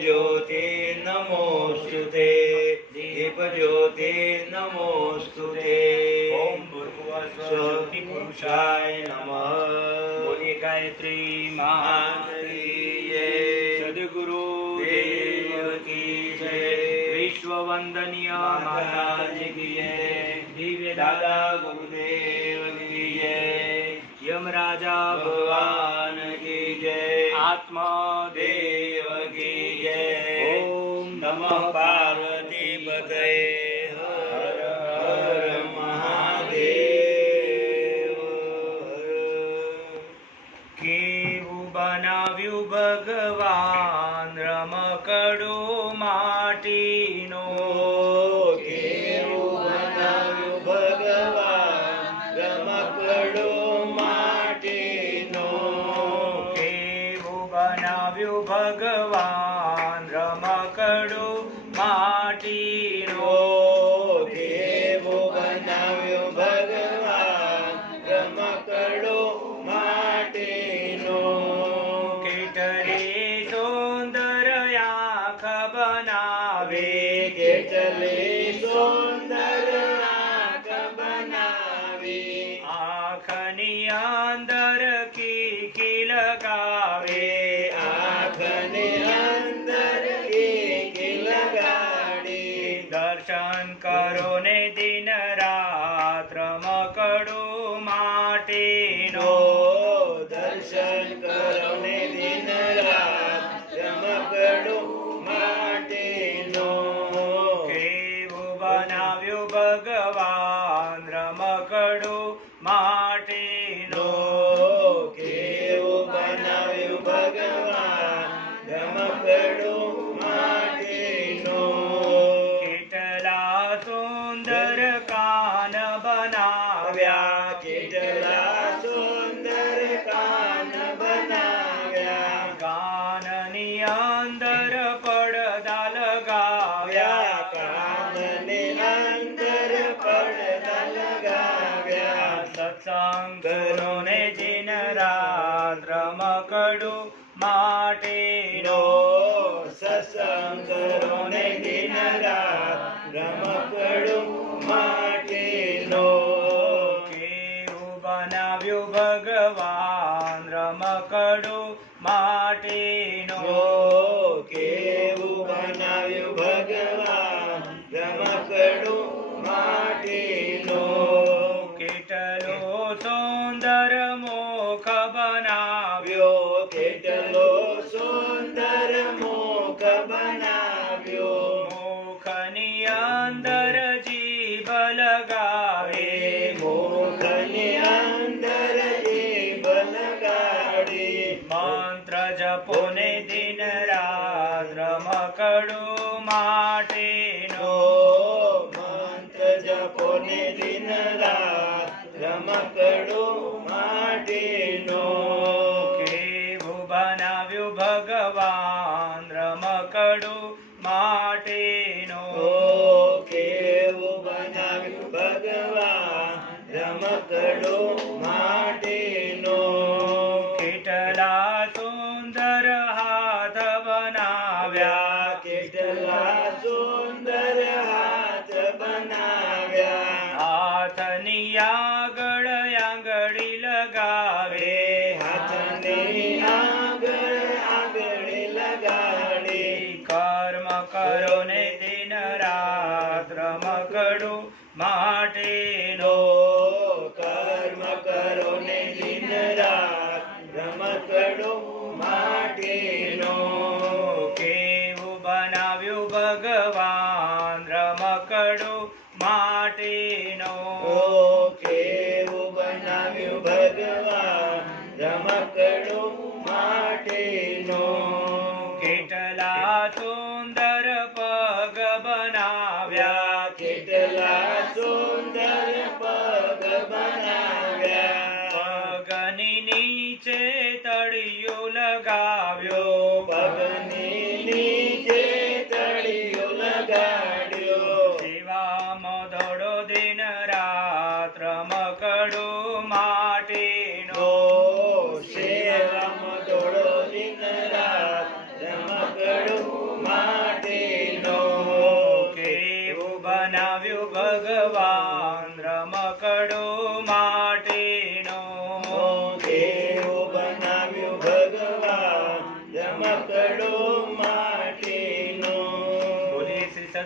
ज्योति नमोस्तुते दीप ज्योति नमोस्तुते। ओम भूर्भुवस्सुः पुरुषाय नमः। बोलिए गायत्री माता की जय। सद्गुरु देव की जय। विश्व वंदनीय महाराज की जय। दिव्य दादा गुरुदेव की जय। यमराजा भगवान की जय। आत्मदेव की जय। ओम नमः पार्वती पतये। हर हर महादेव। केवुं बनाव्યું ભગવાન રમકડું માટીનો। કેવું બનાવ્યું ભગવાન રમકડું માટીનો। કેવું બનાવ્યું ભગવાન રમકડું માટીનો। કેવું બનાવ્યું ભગવાન રમકડું માટીનો। કેટલી સુંદર આંખ બનાવે। કેટલી સુંદર આંખ બનાવી। આંખની અંદર કીકી લગાવે। આંખની અંદર કીકી લગાડી। દર્શન કરો ને દિન રાત રમકડું માટીનો। દર્શન કરો ને દિન રાત રમકડું માટીનો। કેવું બનાવ્યું ભગવાન રમકડું માટીનો। કેવું બનાવ્યું ભગવાન રમકડું માટીનો। કેટલા સુંદર કાન બનાવ્યા। કેટલા સુંદર કાન બનાવ્યા। કાનની અંદર પડદા લગાવ્યા। કાનની અંદર પડદા લગાવ્યા। સત્સંગ કરો ને દિન રાત રમકડું માટીનો। સત્સંગ કરો ને દિન રાત રમકડું માટીનો। કેવું બનાવ્યું ભગવાન રમકડું માટીનો। કેવું બનાવ્યું ભગવાન રમકડું માટીનો। કેટલો સુંદર મુખ બનાવ્યો। કેટલો સુંદર મુખ બનાવ્યો। મુખની અંદર જીભ લગાવે। મુખની અંદર જીભ લગાડી। મંત્ર જપો ને દિન રાત રમકડું માટીનો। મંત્ર જપો ને દિન રાત રમકડું માટીનો। કેવું બનાવ્યું ભગવાન રમકડું માટીનો। કેવું બનાવ્યું ભગવાન રમકડું માટીનો। કેટલા સુંદર હાથ બનાવ્યા। કેટલા સુંદર હાથ બનાવ્યા। હાથની આગળ આંગળી લગાવે। હાથની આગળ આંગળી લગાડી। કર્મ કરો ને દિન રાત રમકડું માટીનો। કર્મ કરો ને દિન રાત રમકડું માટીનો। કેવું બનાવ્યું ભગવાન રમકડું માટીનો। કેવું બનાવ્યું ભગવાન રમકડું માટીનો। કેટલા સુંદર પગ બનાવ્યા। કેટલા સુંદર પગ બનાવ્યા। પગની નીચે તળિયું લગાવ્યો। પગની નીચે તળિયો લગાડ્યો। સેવામાં દોડો દિન રાત રમકડું માટીનો। સેવામાં દોડો દિન રાત રમકડું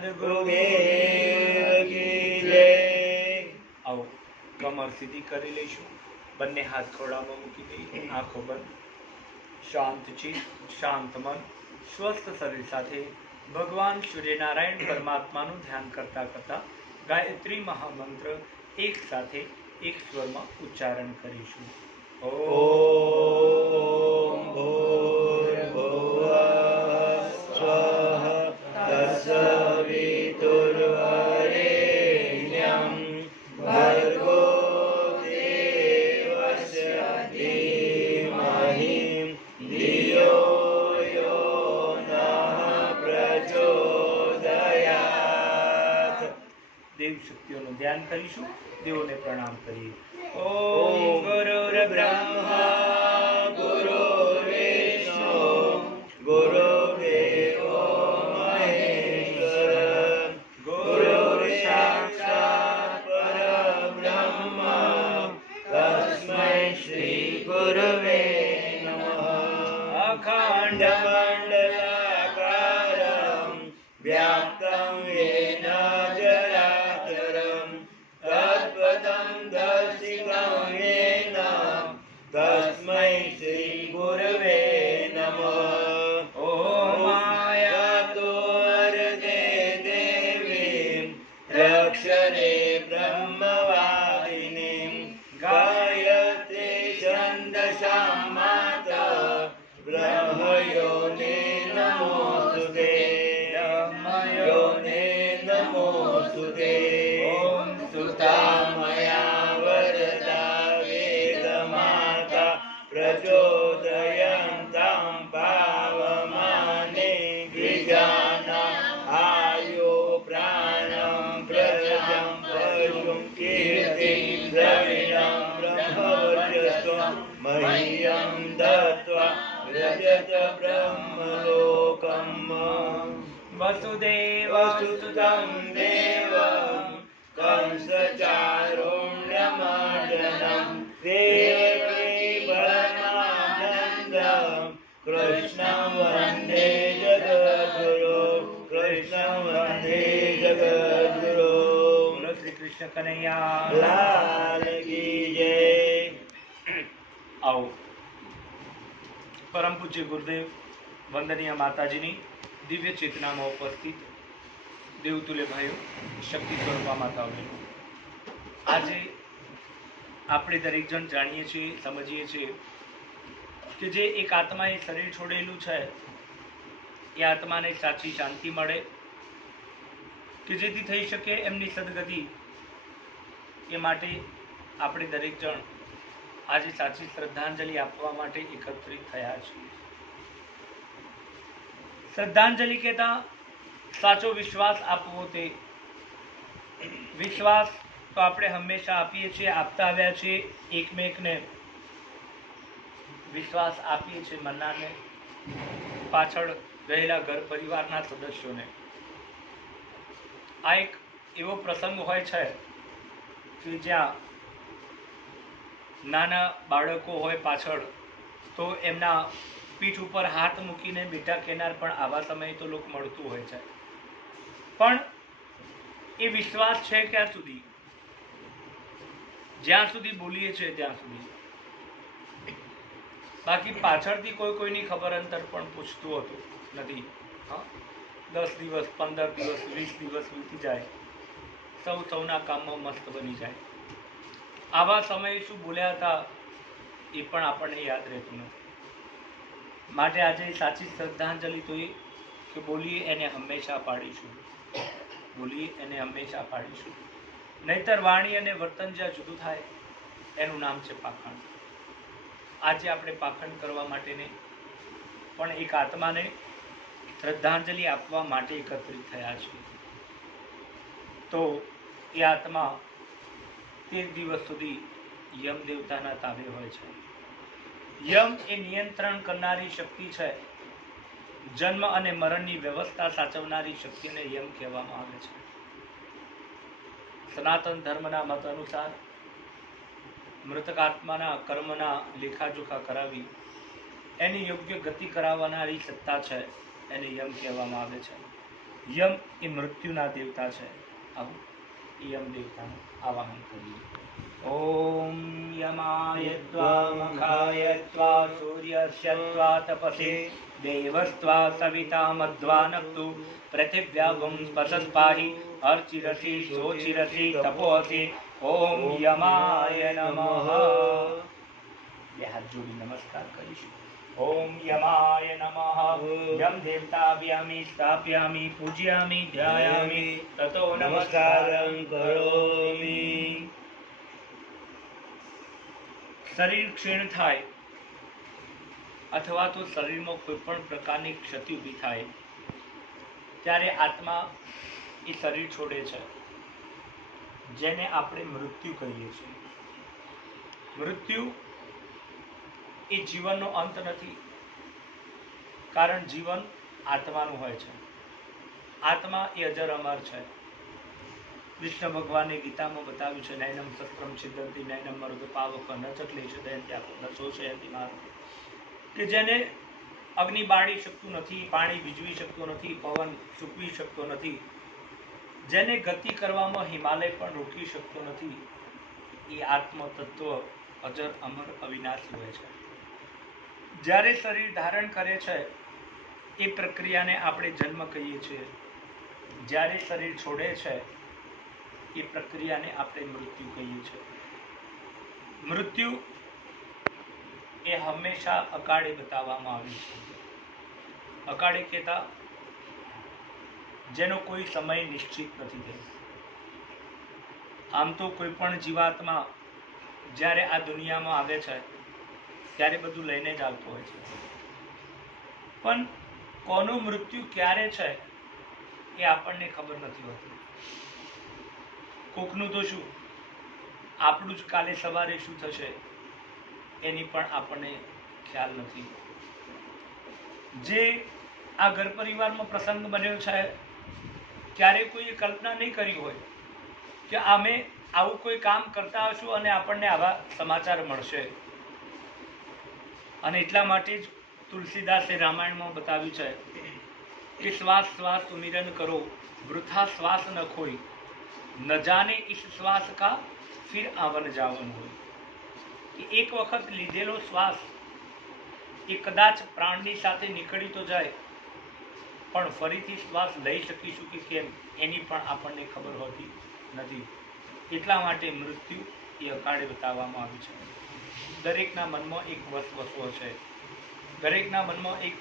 સદગુરુદેવ કી જય. આવો કમર સીધી કરી લઈશું, બંને હાથ ખોળામાં મૂકી દઈએ, આંખો બંધ, શાંત ચિત્ત, શાંત મન, સ્વસ્થ શરીર સાથે ભગવાન સૂર્યનારાયણ પરમાત્માનું ધ્યાન કરતા કરતા ગાયત્રી મહામંત્ર એક સાથે એક સ્વરમાં ઉચ્ચારણ કરીશું. ઓમ ઓમ ભૂર્ભુવઃ સ્વઃ તત્સવિતુર્વરેણ્યં ભર્ગો દેવસ્ય ધીમહિ ધિયો યો નઃ પ્રચોદયાત. દેવ શક્તિઓનું ધ્યાન કરીશું, દેવોને પ્રણામ કરીએ. ઓમ ગુરુર્બ્રહ્મા ગુરુર્વિષ્ણુ ગુરુર્દેવો મહેશ્વર ગુરુર્સાક્ષાત પરબ્રહ્મ તસ્મૈ શ્રી ગુરવે નમઃ. અખંડમંડલાકારં વ્યાપ્तं येन चराचरं तत्पदं दर्शितं येन तस्मै श्री गुरवे नमः. ॐ मायातो वरदे देवीं रक्षणे ब्रह्मवादिनीं गायत्री छन्दसां माता ब्रह्मयोने नमोस्तुते. ब्रह्मयोने नमोस्तुते. ॐ स्तुता मया वरदा वेदमाता प्रचोदयन्तां पावमाने द्विजानां आयो प्राणं प्रजं पशुं कीर्तिं द्रविणं ब्रह्मवर्चस्वं मह्यं दत्त्वा व्रजत ब्रह्मलोकम्. वसुदेवसुतं देवं कंसचारुण्यमर्दनं देवकी परमानन्दं कृष्णं वन्दे जगद्गुरो. कृष्णं वन्दे जगद्गुरो. બોલો શ્રી કૃષ્ણ કનૈયા લાલ કી જય. આવો પરમ પૂજ્ય ગુરુદેવ વંદનીય માતાજીની દિવ્ય ચેતનામાં ઉપસ્થિત દેવતુલ્ય ભાઈઓ, શક્તિ સ્વરૂપા માતાઓ, આજે આપણે દરેક જણ જાણીએ છીએ, સમજીએ છીએ કે જે એક આત્માએ શરીર છોડેલું છે એ આત્માને સાચી શાંતિ મળે, કે જેથી થઈ શકે એમની સદગતિ, એ માટે આપણે દરેક જણ આજે સાચી શ્રદ્ધાંજલિ આપવા માટે એકત્રિત થયા છીએ. શ્રદ્ધાંજલિ કહેતા સાચો વિશ્વાસ આપવો, તે વિશ્વાસ તો આપણે હંમેશા આપીએ છીએ, આપતા આવ્યા છીએ, એકમેકને વિશ્વાસ આપીએ છીએ, મનનાને, પાછળ રહેલા ઘર પરિવારના સદસ્યોને. આ એક એવો પ્રસંગ હોય છે કે જ્યાં નાના બાળકો હોય પાછળ, તો એમના પીઠ ઉપર હાથ મૂકીને બેટા કહેનાર પણ આવા સમયે તો લોક મળતું હોય છે. પણ એ વિશ્વાસ છે ક્યાં સુધી? જ્યાં સુધી બોલીએ છીએ ત્યાં સુધી. બાકી પાછળથી કોઈની ખબર અંતર પણ પૂછતું હતું નથી. 10 દિવસ, 15 દિવસ, 20 દિવસ વીતી જાય, સૌના કામમાં મસ્ત બની જાય. આવા સમયે શું બોલ્યા હતા એ પણ આપણને યાદ રહેતું નથી. માટે આજે સાચી શ્રદ્ધાંજલિ તો એ કે બોલીએ એને હંમેશા પાડીશું, બોલીએ એને હંમેશા પાડીશું. નહીતર વાણી અને વર્તન જ્યાં જુદું થાય એનું નામ છે પાખંડ. આજે આપણે પાખંડ કરવા માટે નહીં, પણ એક આત્માને શ્રદ્ધાંજલિ આપવા માટે એકત્રિત થયા છીએ. તો એ આત્મા 13 દિવસ સુધી યમ દેવતાના તાબે હોય છે. યમ એ નિયંત્રણ કરનારી શક્તિ છે. જન્મ અને મરણની વ્યવસ્થા સાચવનારી શક્તિને યમ કહેવામાં આવે છે. સનાતન ધર્મના મત અનુસાર મૃતક આત્માના કર્મના લેખાજોખા કરાવી એની યોગ્ય ગતિ કરાવનારી સત્તા છે, એને યમ કહેવામાં આવે છે. યમ એ મૃત્યુના દેવતા છે. આવું યમ દેવતાનું આવાહન કરીએ. ઓમ યમાય ત્વા મખાય ત્વા સૂર્યસ્ય ત્વા તપસે દેવસ્ત્વા સવિતા મધ્વાનક્તુ પૃથિવ્યાગમ સ્પર્શસ્પાહિ અર્ચિરસી શોચિરસી તપોસી. ઓમ યમાય નમઃ. બે હાથ જોડી નમસ્કાર કરીશું. ઓમ યમાય નમઃ. યમ દેવતાભ્યામિ સ્થાપ્યામિ પૂજ્યામિ ધ્યાયામિ તતો નમસ્કારં કરોમિ. શરીર ક્ષીણ થાય અથવા તો શરીરમાં કોઈ પણ પ્રકારની ક્ષતિ ઊભી થાય ત્યારે આત્મા એ શરીર છોડે છે, જેને આપણે મૃત્યુ કહીએ છીએ. મૃત્યુ એ જીવનનો અંત નથી, કારણ જીવન આત્માનું હોય છે. આત્મા એ અજર અમર છે. કૃષ્ણ ભગવાને ગીતામાં બતાવ્યું છે, નૈનમ શસ્ત્રમ છિદ્દંતિ નૈનમ મર્ગ પાવક ન ચક્લેશ દયંતિ ન શોષયંતિ માર્ગ, કે જેને અગ્નિ બાળી શકતું નથી, પાણી ભીજવી શકતું નથી, પવન સૂકવી શકતો નથી, જેને ગતિ કરવામાં હિમાલય પણ રોકી શકતો નથી, એ આત્મ તત્વ અજર અમર અવિનાશી હોય છે. જ્યારે શરીર ધારણ કરે છે એ પ્રક્રિયાને આપણે જન્મ કહીએ છીએ. જ્યારે શરીર છોડે છે એ પ્રક્રિયાને આપણે મૃત્યુ કહીએ છીએ. મૃત્યુ એ હંમેશા અકાળે બતાવવામાં આવ્યું છે. અકાળે કહેતા જેનો કોઈ સમય નિશ્ચિત નથી થયો. આમ તો કોઈ પણ જીવાત્મા જ્યારે આ દુનિયામાં આવે છે ત્યારે બધું લઈને જ આવતો હોય છે, પણ કોનું મૃત્યુ ક્યારે છે એ આપણને ખબર નથી હોતી. કોકનું તો શું, આપણું જ કાલે સવારે શું થશે એની પણ આપણને ખ્યાલ નથી. જે આ ઘર પરિવારમાં પ્રસંગ બન્યો છે ત્યારે કોઈએ કલ્પના નહીં કરી હોય કે અમે આવું કોઈ કામ કરતા હશું અને આપણને આવા સમાચાર મળશે. અને એટલા માટે જ તુલસીદાસે રામાયણમાં બતાવ્યું છે કે શ્વાસ શ્વાસ સુમિરન કરો, વૃથા શ્વાસ ન ખોઈ, ન જાને ઇસ શ્વાસ કા ફિર આવન જાવન હોય. કે એક વખત લીધેલો શ્વાસ એ કદાચ પ્રાણની સાથે નીકળી તો જાય, પણ ફરીથી શ્વાસ લઈ શકીશું કે કેમ એની પણ આપણને ખબર હોતી નથી. એટલા માટે મૃત્યુ એ અકાળે બતાવવામાં આવ્યું છે. દરેકના મનમાં એક વસવસો છે, દરેકના મનમાં એક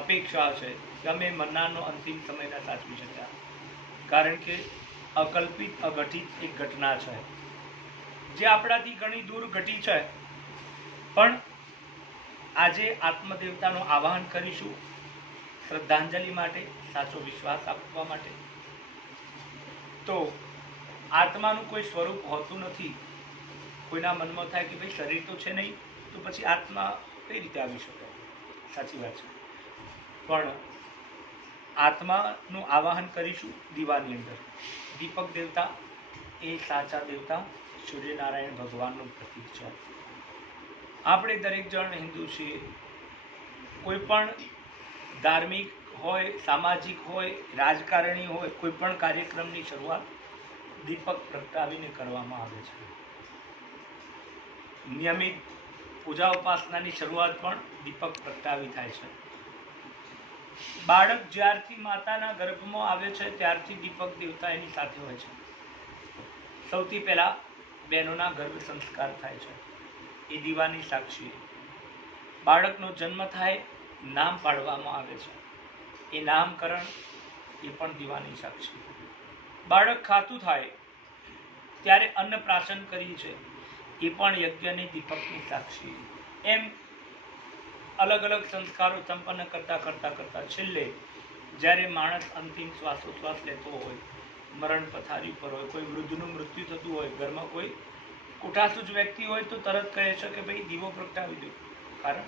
અપેક્ષા છે કે અમે મરનારનો અંતિમ સમય ન સાચવી શક્યા, કારણ કે અકલ્પિત અઘટિત એક ઘટના છે જે આપણાથી ઘણી દૂર ઘટી છે. પણ આજે આત્મદેવતાનું આવાહન કરીશું શ્રદ્ધાંજલિ માટે, સાચો વિશ્વાસ આપવા માટે. તો આત્માનું કોઈ સ્વરૂપ હોતું નથી. કોઈના મનમાં થાય કે ભાઈ શરીર તો છે નહીં તો પછી આત્મા કઈ રીતે આવી શકે? સાચી વાત છે, પણ આત્માનું આવાહન કરીશું દીવાની અંદર. દીપક દેવતા એ સાચા દેવતા સૂર્યનારાયણ ભગવાનનું પ્રતીક છે. આપણે દરેક જણ હિન્દુ છીએ. કોઈ પણ ધાર્મિક હોય, સામાજિક હોય, રાજકારણી હોય, કોઈ પણ કાર્યક્રમની શરૂઆત દીપક પ્રગટાવીને કરવામાં આવે છે. નિયમિત પૂજા ઉપાસનાની શરૂઆત પણ દીપક પ્રગટાવી થાય છે. બાળક જ્યારથી માતાના ગર્ભમાં આવે છે ત્યારથી દીપક દેવતા એની સાથે હોય છે. સૌથી પહેલા બહેનોના ગર્ભ સંસ્કાર થાય છે, એ દીવાની સાક્ષી. બાળકનો જન્મ થાય, નામ પાડવામાં આવે છે, એ નામકરણ એ પણ દીવાની સાક્ષી. બાળક ખાતું થાય ત્યારે અન્નપ્રાશન કરીએ છે, એ પણ યજ્ઞની દીપકની સાક્ષી. એમ અલગ અલગ સંસ્કારો સંપન્ન કરતા છેલ્લે જ્યારે માણસ અંતિમ શ્વાસોશ્વાસ લેતો હોય, મરણ પથારી પર હોય, કોઈ વૃદ્ધનું મૃત્યુ થતું હોય, ઘરમાં કોઈ કુટાસૂજ વ્યક્તિ હોય તો તરત કહે છે કે ભાઈ દીવો પ્રગટાવી દો. કારણ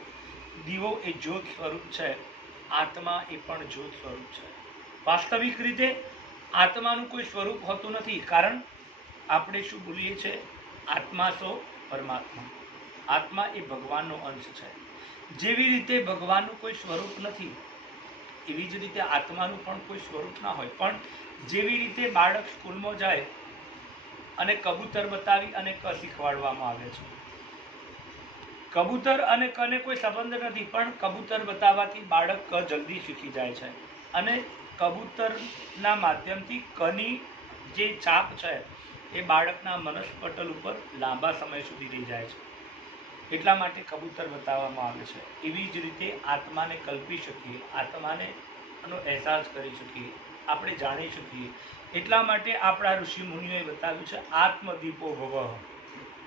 દીવો એ જ્યોત સ્વરૂપ છે, આત્મા એ પણ જ્યોત સ્વરૂપ છે. વાસ્તવિક રીતે આત્માનું કોઈ સ્વરૂપ હોતું નથી, કારણ આપણે શું બોલીએ છીએ, આત્મા સો પરમાત્મા. આત્મા એ ભગવાનનો અંશ છે. જેવી રીતે ભગવાનનું કોઈ સ્વરૂપ નથી, એવી જ રીતે આત્માનું પણ કોઈ સ્વરૂપ ના હોય. પણ જેવી રીતે બાળક સ્કૂલમાં જાય અને કબૂતર બતાવી અને ક શીખવાડવામાં આવે છે. કબૂતર અને કને કોઈ સંબંધ નથી, પણ કબૂતર બતાવવાથી બાળક ક જલ્દી શીખી જાય છે. અને કબૂતરના માધ્યમથી કની જે છાપ છે એ બાળકના મનસ્પટલ ઉપર લાંબા સમય સુધી રહી જાય છે. એટલા માટે કબૂતર બતાવવામાં આવે છે. એવી જ રીતે આત્માને કલ્પી શકીએ, આત્માને નો અહેસાસ કરી શકીએ, આપણે જાણી શકીએ. એટલા માટે આપણા ઋષિ મુનિઓએ બતાવ્યું છે આત્મદીપો ભવ.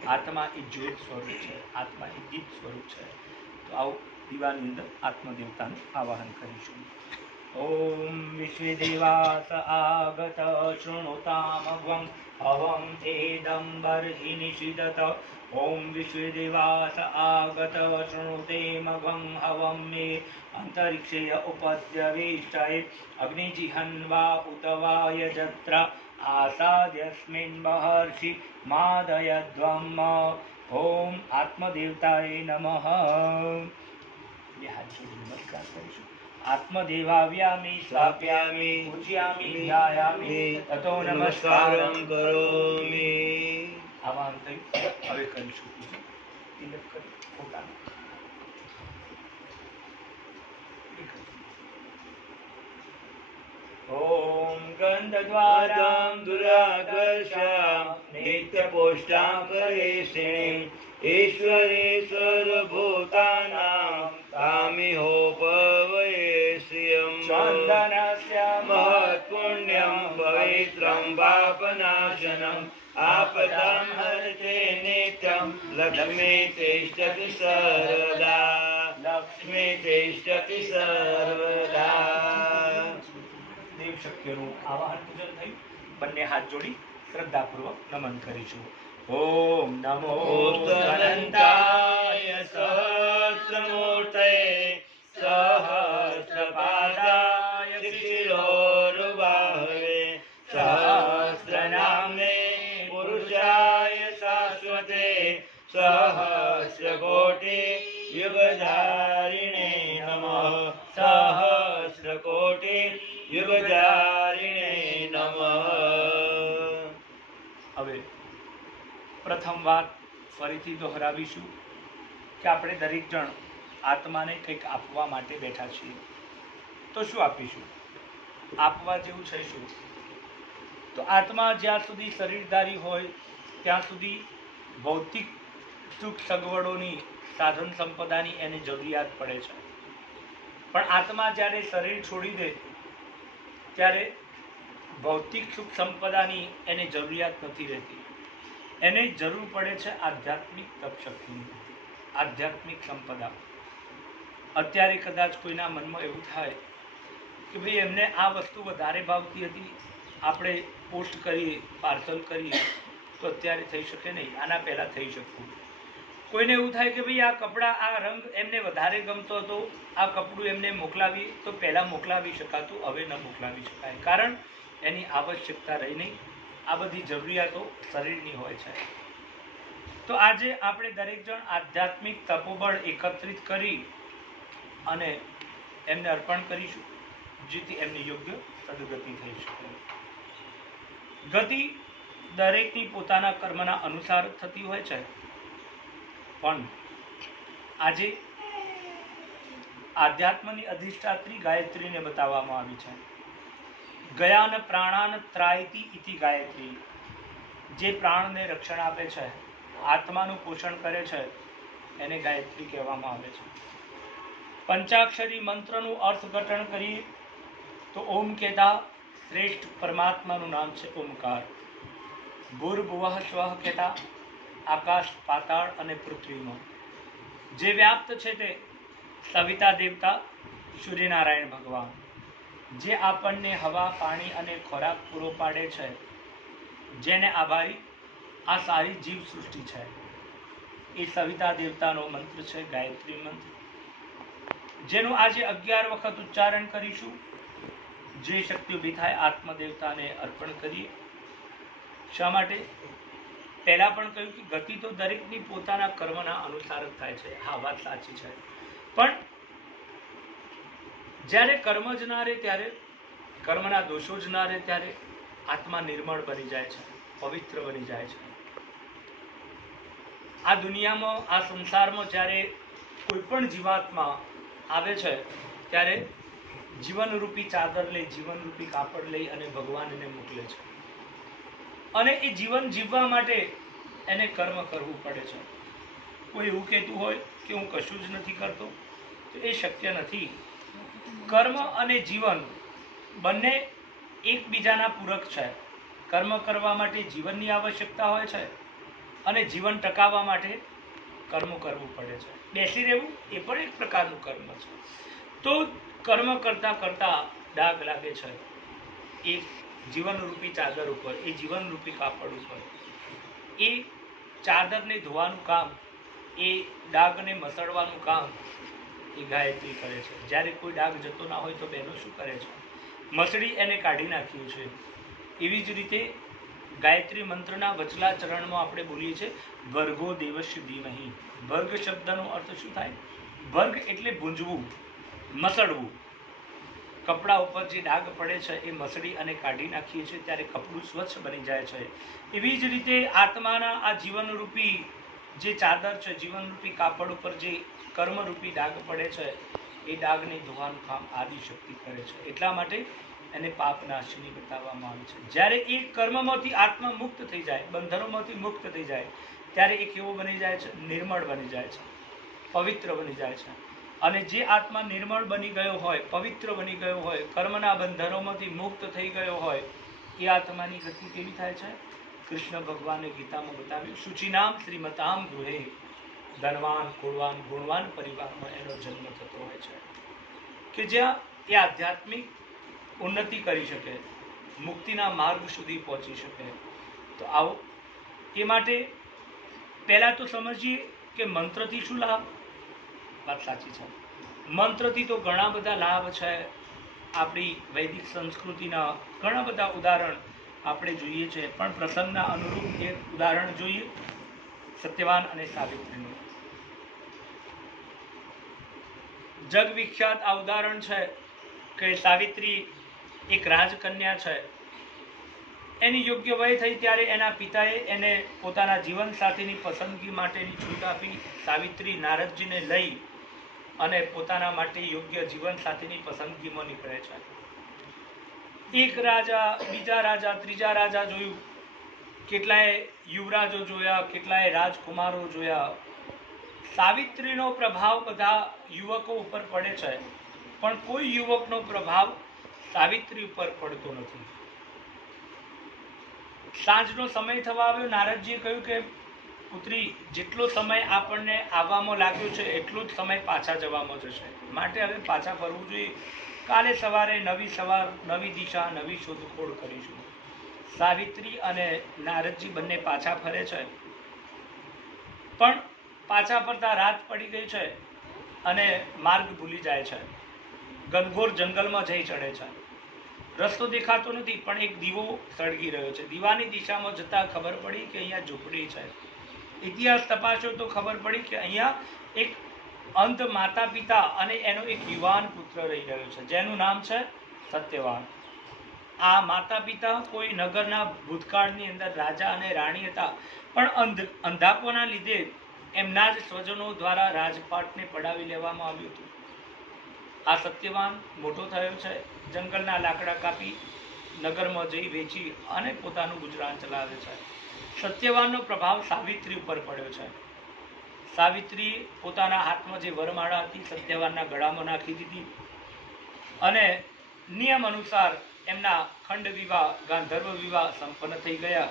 આત્મા એ જ્યોત સ્વરૂપ છે, આત્મા એ દીપ સ્વરૂપ છે. તો આવું દીવાની અંદર આત્મદેવતાનું આવાહન કરીશું. ઓમ વિશ્વદેવાસ આગત શૃણુતામગ્વં હવં એદં બર્હિ નિષિદત. ઓમ વિશ્વદેવાસ આગત શૃણુતે મઘં હવં મે અંતરિક્ષેય ઉપદ્યવેષ્ટયે અગ્નિજિહન્વા ઉત વા યજત્ર આસાદ્યસ્મિન મહર્ષિ માદયદ્વમ. ઓમ આત્મદેવતાય નમઃ. બે હાથ જોડી નમસ્કાર કરીશું. આત્મદેવાવ્યામિ સ્થાપ્યામિ પૂજ્યામિ ધ્યાયામિ તતો નમસ્કારં કરોમિ. આવાહન થયું. હવે કરીશું પૂજન. તિલક કરી પોતાનું. ઓમ ગંધદ્વારાં દુરાકર્ષાં નિત્યપોષ્ટાં કરેશિણીં ઈશ્વરે સર્વભૂતાનાં તામિહોપવયે શ્રિયં ચંદનસ્ય મહત્પુણ્યં પવિત્રં પાપનાશનम् आपदां हरते नित्यं लक्ष्मी तिष्ठति सर्वदा. लक्ष्मी तिष्ठति सर्वदा. દેવ શક્તિનું આવાહન પૂજન થયું. બંને હાથ જોડી શ્રદ્ધાપૂર્વક નમન કરીશું. ઓમ નમો અનંતાય સહસ્રમૂર્તયે સહસ્રપાદાય શિરોરુબાહવે સહસ્રનામે પુરુષાય શાશ્વતે સહસ્રકોટિ યુગધારિણે નમઃ. સહસ્રકોટિ યુગધારિણે નમઃ. હવે પ્રથમ વાત ફરીથી દોહરાવીશું કે આપણે દરેક જણ આત્માને કંઈક આપવા માટે બેઠા છીએ. તો શું આપીશું? આપવા જેવું છે શું? તો આત્મા જ્યાં સુધી શરીરધારી હોય ત્યાં સુધી ભૌતિક સુખ સગવડોની, સાધન સંપદાની એને જરૂરિયાત પડે છે. પણ આત્મા જ્યારે શરીર છોડી દે ત્યારે ભૌતિક સુખ સંપદાની એને જરૂરિયાત નથી રહેતી. એને જરૂર પડે છે આધ્યાત્મિક તપશક્તિની, આધ્યાત્મિક સંપદા. અત્યારે કદાચ કોઈના મનમાં એવું થાય કે ભાઈ એમને આ વસ્તુ વધારે ભાવતી હતી, આપણે પોસ્ટ કરીએ, પાર્સલ કરીએ તો અત્યારે થઈ શકે નહીં, આના પહેલાં થઈ શકતું. કોઈને એવું થાય કે ભાઈ આ કપડાં, આ રંગ એમને વધારે ગમતો હતો, આ કપડું એમને મોકલાવી તો પહેલાં મોકલાવી શકાતું, હવે ન મોકલાવી શકાય, કારણ એની આવશ્યકતા રહી નહીં. આ બધી જરૂરિયાતો શરીરની હોય છે. તો આજે આપણે દરેક જણ આધ્યાત્મિક તપોબળ એકત્રિત કરી અને એમને અર્પણ કરીશું, જેથી એમની યોગ્ય સદગતિ થઈ શકે. ગતિ દરેકની પોતાના કર્મના અનુસાર થતી હોય છે, પણ આજે આધ્યાત્મની અધિષ્ઠાત્રી ગાયત્રીને બતાવવામાં આવી છે. ગયાન પ્રાણાન ત્રાયતિ ઇતિ ગાયત્રી. જે પ્રાણને રક્ષણ આપે છે, આત્માનું પોષણ કરે છે, એને ગાયત્રી કહેવામાં આવે છે. પંચાક્ષરી મંત્રનું અર્થઘટન કરીએ તો ઓમ કહેતા શ્રેષ્ઠ પરમાત્માનું નામ છે ઓમકાર. ભૂર્ભુવઃ સ્વઃ કહેતા આકાશ, પાતાળ અને પૃથ્વીમાં જે વ્યાપ્ત છે તે સવિતા દેવતા સૂર્યનારાયણ ભગવાન. જે આપણને હવા, પાણી અને ખોરાક પૂરો પાડે છે, જેને આભારી આ સારી જીવ સૃષ્ટિ છે, એ સવિતા દેવતાનો મંત્ર છે ગાયત્રી મંત્ર, જેનું આજે 11 વખત ઉચ્ચારણ કરીશું. જે શક્તિ ઊભી થાય આત્મદેવતાને અર્પણ કરીએ. શા માટે? પહેલા પણ કહ્યું કે ગતિ તો દરેકની પોતાના કર્મના અનુસાર જ થાય છે. હા, વાત સાચી છે. પણ જ્યારે કર્મ જ ના રહે ત્યારે, કર્મના દોષો જ ના રહે ત્યારે આત્મા નિર્મળ બની જાય છે, પવિત્ર બની જાય છે. આ દુનિયામાં, આ સંસારમાં જ્યારે કોઈ પણ જીવાત્મા આવે છે ત્યારે જીવનરૂપી ચાદર લઈ, જીવનરૂપી કાપડ લઈ અને ભગવાનને મોકલે છે. અને એ જીવન જીવવા માટે એને કર્મ કરવું પડે છે. કોઈ એવું કહેતું હોય કે હું કશું જ નથી કરતો, તો એ શક્ય નથી. કર્મ અને જીવન બંને એકબીજાના પૂરક છે. કર્મ કરવા માટે જીવનની આવશ્યકતા હોય છે અને જીવન ટકાવવા માટે કર્મ કરવું પડે છે. બેસી રહેવું એ પણ એક પ્રકારનું કર્મ છે. તો કર્મ કરતાં કરતાં ડાઘ લાગે છે એ જીવનરૂપી ચાદર ઉપર, એ જીવનરૂપી કાપડ ઉપર. એ ચાદરને ધોવાનું કામ, એ ડાઘને મસળવાનું કામ એ ગાયત્રી કરે છે. જ્યારે કોઈ ડાઘ જતો ના હોય તો બહેનો શું કરે છે? મસળી એને કાઢી નાખ્યું છે. એવી જ રીતે ગાયત્રી મંત્રના વચલા ચરણમાં આપણે બોલીએ છીએ ભર્ગો દેવસ્ય ધીમહિ. ભર્ગ શબ્દનો અર્થ શું થાય? ભર્ગ એટલે ભૂંજવું, મસળવું. કપડા ઉપર જે ડાઘ પડે છે એ મસળી અને કાઢી નાખીએ છીએ ત્યારે કપડું સ્વચ્છ બની જાય છે. એવી જ રીતે આત્માના આ જીવનરૂપી જે ચાદર છે, જીવનરૂપી કાપડ ઉપર જે કર્મરૂપી ડાઘ પડે છે, એ ડાઘને ધોવાનું કામ આદિશક્તિ કરે છે. એટલા માટે એને પાપનાશિની બતાવવામાં આવે છે. જ્યારે એ કર્મમાંથી આત્મા મુક્ત થઈ જાય, બંધનોમાંથી મુક્ત થઈ જાય, ત્યારે એ કેવો બની જાય છે? નિર્મળ બની જાય છે, પવિત્ર બની જાય છે. અને જે આત્મા નિર્મળ બની ગયો હોય, પવિત્ર બની ગયો હોય, કર્મના બંધનોમાંથી મુક્ત થઈ ગયો હોય, એ આત્માની ગતિ કેવી થાય છે? કૃષ્ણ ભગવાને ગીતામાં બતાવ્યું, શુચિનામ શ્રીમતામ ગૃહે ધનવાન, કુળવાન, ગુણવાન પરિવારમાં એનો જન્મ થતો હોય છે, કે જ્યાં એ આધ્યાત્મિક ઉન્નતિ કરી શકે, મુક્તિના માર્ગ સુધી પહોંચી શકે. તો આવો એ માટે પહેલાં તો સમજીએ કે મંત્રથી શું લાભ. વાત સાચી છે, મંત્રથી તો ઘણા બધા લાભ છે. આપણી વૈદિક સંસ્કૃતિના ઘણા બધા ઉદાહરણ આપણે જોઈએ છે, પણ પ્રસંગના અનુરૂપ એક ઉદાહરણ જોઈએ, સત્યવાન અને સાવિત્રીનું. જગ વિખ્યાત આ ઉદાહરણ છે કે સાવિત્રી એક રાજકન્યા છે. એની યોગ્ય વય થઈ ત્યારે એના પિતાએ એને પોતાના જીવન સાથીની પસંદગી માટેની છૂટ આપી. સાવિત્રી નારદજીને લઈ અને પોતાના માટે યોગ્ય જીવન સાથીની પસંદગીમાં નીકળે છે. એક રાજા, બીજા રાજા, ત્રીજા રાજા જોયું, કેટલાય યુવરાજો જોયા, કેટલાય રાજકુમારો જોયા. સાવિત્રીનો પ્રભાવ બધા યુવકો ઉપર પડે છે, પણ કોઈ યુવકનો પ્રભાવ સાવિત્રી ઉપર પડતો નથી. સાંજનો સમય થવા આવ્યો. નારદજીએ કહ્યું કે પુત્રી, જેટલો સમય આપણને આવવામાં લાગ્યો છે એટલો જ સમય પાછા જવામાં જશે, માટે હવે પાછા ફરવું જોઈએ. કાલે સવારે નવી સવાર, નવી દિશા, નવી શોધખોળ કરીશું. સાવિત્રી અને નારદજી બંને પાછા ફરે છે, પણ પાછા ફરતા રાત પડી ગઈ છે અને માર્ગ ભૂલી જાય છે. ઘનઘોર જંગલમાં જઈ ચડે છે. રસ્તો દેખાતો નથી, પણ એક દીવો સળગી રહ્યો છે. દીવાની દિશામાં જતા ખબર પડી કે અહીંયા ઝૂંપડી છે. ઇતિહાસ તપાસ્યો તો ખબર પડી કે અહીંયા એક અંધ માતા પિતા અને એનો એક યુવાન પુત્ર રહી રહ્યો છે, જેનું નામ છે સત્યવાન. આ માતા પિતા કોઈ નગરના ભૂતકાળની અંદર રાજા અને રાણી હતા, પણ અંધાપોના લીધે એમના જ સ્વજનો દ્વારા રાજપાટને પડાવી લેવામાં આવ્યું હતું. આ સત્યવાન મોટો થયો છે, જંગલના લાકડા કાપી નગરમાં જઈ વેચી અને પોતાનું ગુજરાન ચલાવે છે. સત્યવાનનો પ્રભાવ સાવિત્રી ઉપર પડ્યો છે. સાવિત્રી પોતાના હાથમાં જે વરમાળા હતી સત્યવાનના ગળામાં નાખી દીધી અને નિયમ અનુસાર એમના ખંડ વિવાહ, ગાંધર્વ વિવાહ સંપન્ન થઈ ગયા.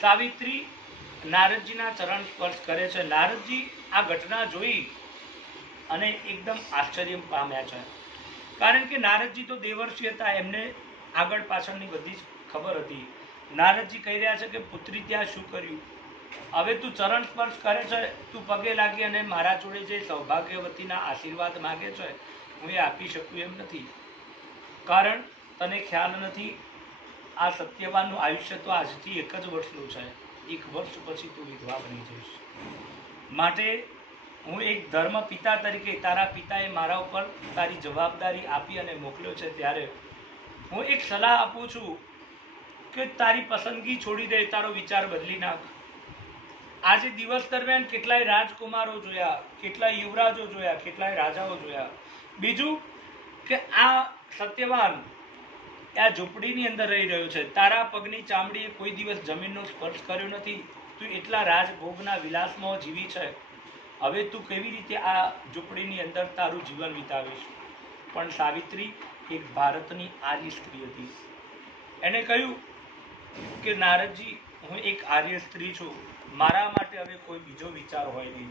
સાવિત્રી નારદજીના ચરણ સ્પર્શ કરે છે. નારદજી આ ઘટના જોઈ અને એકદમ આશ્ચર્ય પામ્યા છે, કારણ કે નારદજી તો દેવર્ષિ હતા, એમને આગળ પાછળની બધી જ ખબર હતી. નારદજી કહી રહ્યા છે કે પુત્રી ત્યાં શું કર્યું? હવે તું ચરણ સ્પર્શ કરે છે, તું પગે લાગી અને મારા જોડે જે સૌભાગ્યવતીના આશીર્વાદ માગે છે હું એ આપી શકું એમ નથી, કારણ તને ખ્યાલ નથી આ સત્યવાનનું આયુષ્ય તો આજથી 1 જ વર્ષનું છે. 1 વર્ષ પછી તું વિધવા બની જઈશ. માટે હું એક ધર્મ પિતા તરીકે તારા પિતાએ મારા ઉપર તારી જવાબદારી આપી અને મોકલ્યો છે, ત્યારે હું એક સલાહ આપું છું કે તારી પસંદગી છોડી દે, તારો વિચાર બદલી નાખ. આજે દિવસ દરમિયાન કેટલાય રાજકુમારો જોયા, કેટલાય યુવરાજો જોયા, કેટલાય રાજાઓ જોયા. બીજું કે આ સત્યવાન આ ઝૂંપડીની અંદર રહી રહ્યો છે. તારા પગની ચામડીએ કોઈ દિવસ જમીનનો સ્પર્શ કર્યો નથી. તું એટલા રાજભોગના વિલાસમાં જીવી છે. હવે તું કેવી રીતે આ ઝૂંપડીની અંદર તારું જીવન વિતાવીશ? પણ સાવિત્રી એક ભારતની આર્ય સ્ત્રી હતી. એને કહ્યું કે નારદજી, હું એક આર્ય સ્ત્રી છું, મારા માટે હવે કોઈ બીજો વિચાર હોય નહીં.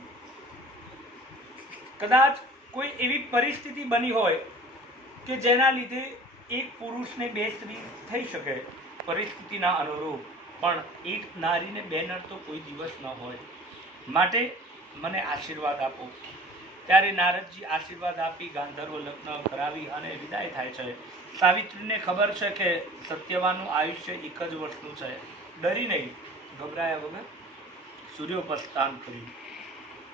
કદાચ કોઈ એવી પરિસ્થિતિ બની હોય કે જેના લીધે એક પુરુષને બે સ્ત્રી થઈ શકે, પરિસ્થિતિના અનુરૂપ, પણ એક નારીને બે નર તો કોઈ દિવસ ન હોય. માટે મને આશીર્વાદ આપો. ત્યારે નારદજી આશીર્વાદ આપી ગાંધર્વ લગ્ન કરાવી અને વિદાય થાય છે. સાવિત્રીને ખબર છે કે સત્યવાનનું આયુષ્ય એક જ વર્ષનું છે. ડરી નહીં, ગભરાયા વગર સૂર્યોપસ્થાન કર્યું.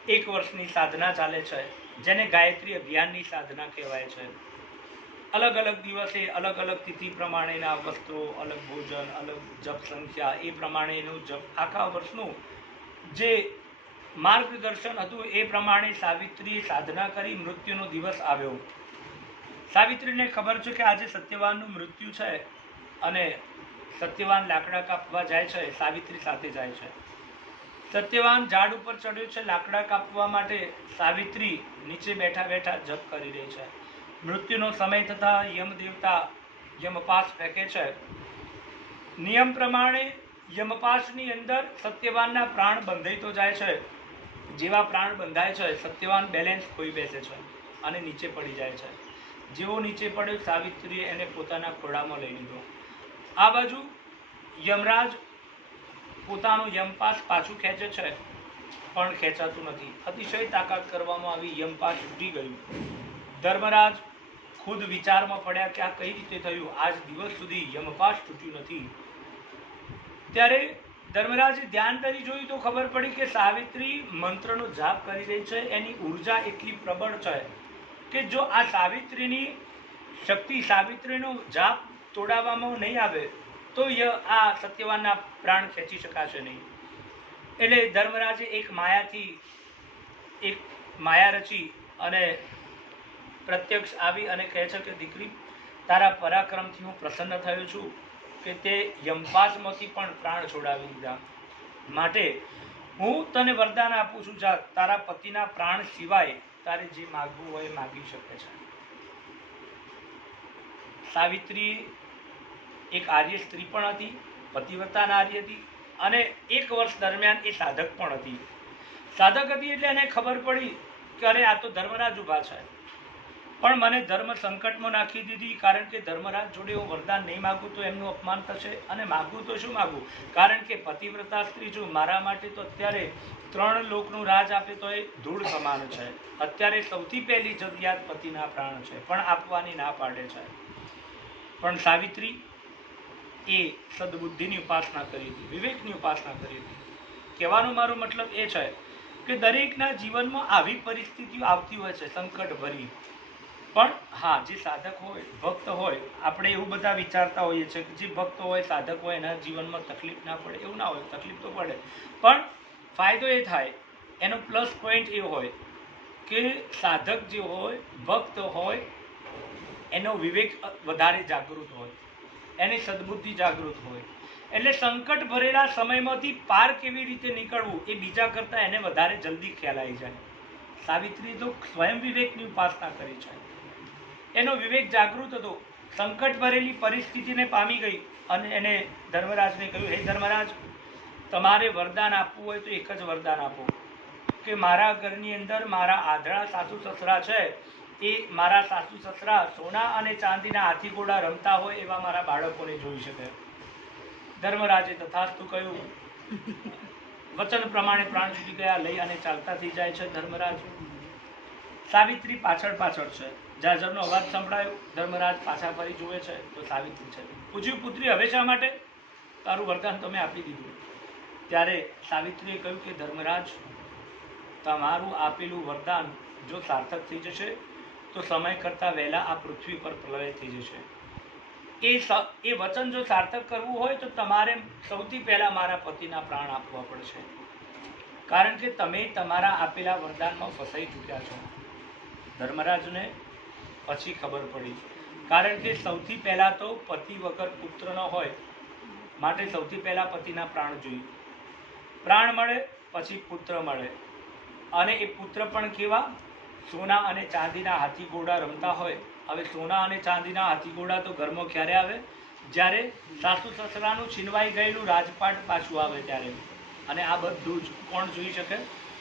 1 વર્ષની સાધના ચાલે છે, જેને ગાયત્રી અભિયાનની સાધના કહેવાય છે. અલગ અલગ દિવસે અલગ અલગ તિથિ પ્રમાણેના વસ્ત્રો, અલગ ભોજન, અલગ જપ સંખ્યા, એ પ્રમાણેનું જપ, આખા વર્ષનું જે માર્ગદર્શન હતું એ પ્રમાણે સાવિત્રીએ સાધના કરી. મૃત્યુનો દિવસ આવ્યો. સાવિત્રીને ખબર છે કે આજે સત્યવાનનું મૃત્યુ છે અને સત્યવાન લાકડા કાપવા જાય છે, સાવિત્રી સાથે જાય છે. સત્યવાન ઝાડ ઉપર ચડ્યો છે લાકડા કાપવા માટે. સાવિત્રી નીચે બેઠા બેઠા જપ કરી રહી છે. મૃત્યુનો સમય થતાં યમદેવતા યમપાશ ફેંકે છે. નિયમ પ્રમાણે યમપાશની અંદર સત્યવાનના પ્રાણ બંધાઈ તો જાય છે. જેવા પ્રાણ બંધાય છે, સત્યવાન બેલેન્સ ખોઈ બેસે છે અને નીચે પડી જાય છે. જેવો નીચે પડ્યો, સાવિત્રીએ એને પોતાના ખોળામાં લઈ લીધો. આ બાજુ યમરાજ પોતાનું યમપાશ પાછું ખેંચે છે, પણ ખેંચાતું નથી. અતિશય તાકાત કરવામાં આવી, યમપાશ તૂટી ગયું. ધર્મરાજ ખુદ વિચારમાં પડ્યા કે આ કઈ રીતે થયું, આજ દિવસ સુધી યમપાશ તૂટ્યું નથી. ત્યારે ધર્મરાજે ધ્યાન કરી જોયું તો ખબર પડી કે સાવિત્રી મંત્રનો જાપ કરી રહી છે. એની ઉર્જા એટલી પ્રબળ છે કે જો આ સાવિત્રીની શક્તિ, સાવિત્રીનો જાપ તોડાવવામાં નહીં આવે તો આ સત્યવાનના પ્રાણ ખેંચી શકાશે નહીં. એટલે ધર્મરાજે એક માયા રચી અને પ્રત્યક્ષ આવી અને કહે છે કે દીકરી, તારા પરાક્રમથી હું પ્રસન્ન થયો છું કે તે યમપાશમાંથી પણ પ્રાણ છોડાવી દીધા. માટે હું તને વરદાન આપું છું, જા તારા પતિના પ્રાણ સિવાય તારે જે માગવું હોય માગી શકે છે. સાવિત્રી એક આર્ય સ્ત્રી પણ હતી, પતિવ્રતા નારી હતી અને 1 વર્ષ દરમિયાન એ સાધક પણ હતી. સાધક હતી એટલે એને ખબર પડી કે અરે આ તો ધર્મરાજ ઊભા છે, પણ મને ધર્મ સંકટમાં નાખી દીધી. કારણ કે ધર્મરાજ જોડે હું વરદાન નહીં માગું તો એમનું અપમાન થશે, અને માગું તો શું માગું, કારણ કે પતિવ્રતા સ્ત્રી છું. મારા માટે તો અત્યારે 3 લોકનું રાજ આપે તો એ ધૂળ સમાન છે. અત્યારે સૌથી પહેલી જરૂરિયાત પતિના પ્રાણ છે, પણ આપવાની ના પાડે છે. પણ સાવિત્રી એ સદબુદ્ધિની ઉપાસના કરી હતી, વિવેકની ઉપાસના કરી હતી. કહેવાનો મારો મતલબ એ છે કે દરેકના જીવનમાં આવી પરિસ્થિતિઓ આવતી હોય છે, સંકટ ભરી. પણ હા, જે સાધક હોય, ભક્ત હોય, આપણે એવું બધા વિચારતા હોઈએ છીએ કે જે ભક્ત હોય, સાધક હોય, એના જીવનમાં તકલીફ ના પડે. એવું ના હોય, તકલીફ તો પડે, પણ ફાયદો એ થાય. એનો પ્લસ પોઈન્ટ એ હોય કે સાધક જે હોય, ભક્ત હોય, એનો વિવેક વધારે જાગૃત હોય, એની સદબુદ્ધિ જાગૃત હોય. એટલે સંકટ ભરેલા સમયમાંથી પાર કેવી રીતે નીકળવું એ બીજા કરતાં એને વધારે જલ્દી ખ્યાલ આવી જાય. સાવિત્રી તો સ્વયં વિવેકની ઉપાસના કરી છે. એનો વિવેક જાગૃત હતો. સંકટ ભરેલી પરિસ્થિતિને પામી ગઈ અને એને ધર્મરાજને કહ્યું, હે ધર્મરાજ, તમારે વરદાન આપવું હોય તો એક જ વરદાન આપો કે મારા ઘરની અંદર મારા આધળા સાસુ સસરા છે, એ મારા સાસુ સસરા સોના અને ચાંદીના હાથી ઘોડા રમતા હોય એવા મારા બાળકોને જોઈ શકે. ધર્મરાજે તથાસ્તુ કહ્યું. વચન પ્રમાણે પ્રાણ છૂટી ગયા, લઈ અને ચાલતા થઈ જાય છે ધર્મરાજ. સાવિત્રી પાછળ પાછળ છે. જાજરનો અવાજ સંભળાયો, ધર્મરાજ પાછા ફરી જુએ છે તો સાવિત્રી છે. પૂછ્યું, પુત્રી હવે શા માટે? તારું વરદાન તમે આપી દીધું. ત્યારે સાવિત્રીએ કહ્યું કે ધર્મરાજ, તમારું આપેલું વરદાન જો સાર્થક થઈ જશે તો સમય કરતાં વહેલા આ પૃથ્વી પર પ્રલય થઈ જશે. એ વચન જો સાર્થક કરવું હોય તો તમારે સૌથી પહેલાં મારા પતિના પ્રાણ આપવા પડશે, કારણ કે તમે તમારા આપેલા વરદાનમાં ફસાઈ ચૂક્યા છો. ધર્મરાજને પછી ખબર પડી, કારણ કે સૌથી પહેલાં તો પતિ વગર પુત્ર ન હોય, માટે સૌથી પહેલાં પતિના પ્રાણ જોઈએ. પ્રાણ મળે પછી પુત્ર મળે, અને એ પુત્ર પણ કેવા? સોના અને ચાંદીના હાથી ઘોડા રમતા હોય. હવે સોના અને ચાંદીના હાથી ઘોડા તો ઘરમાં ક્યારે આવે? જ્યારે સાસુ સસરાનું છીનવાઈ ગયેલું રાજપાટ પાછું આવે ત્યારે. અને આ બધું જ કોણ જોઈ શકે?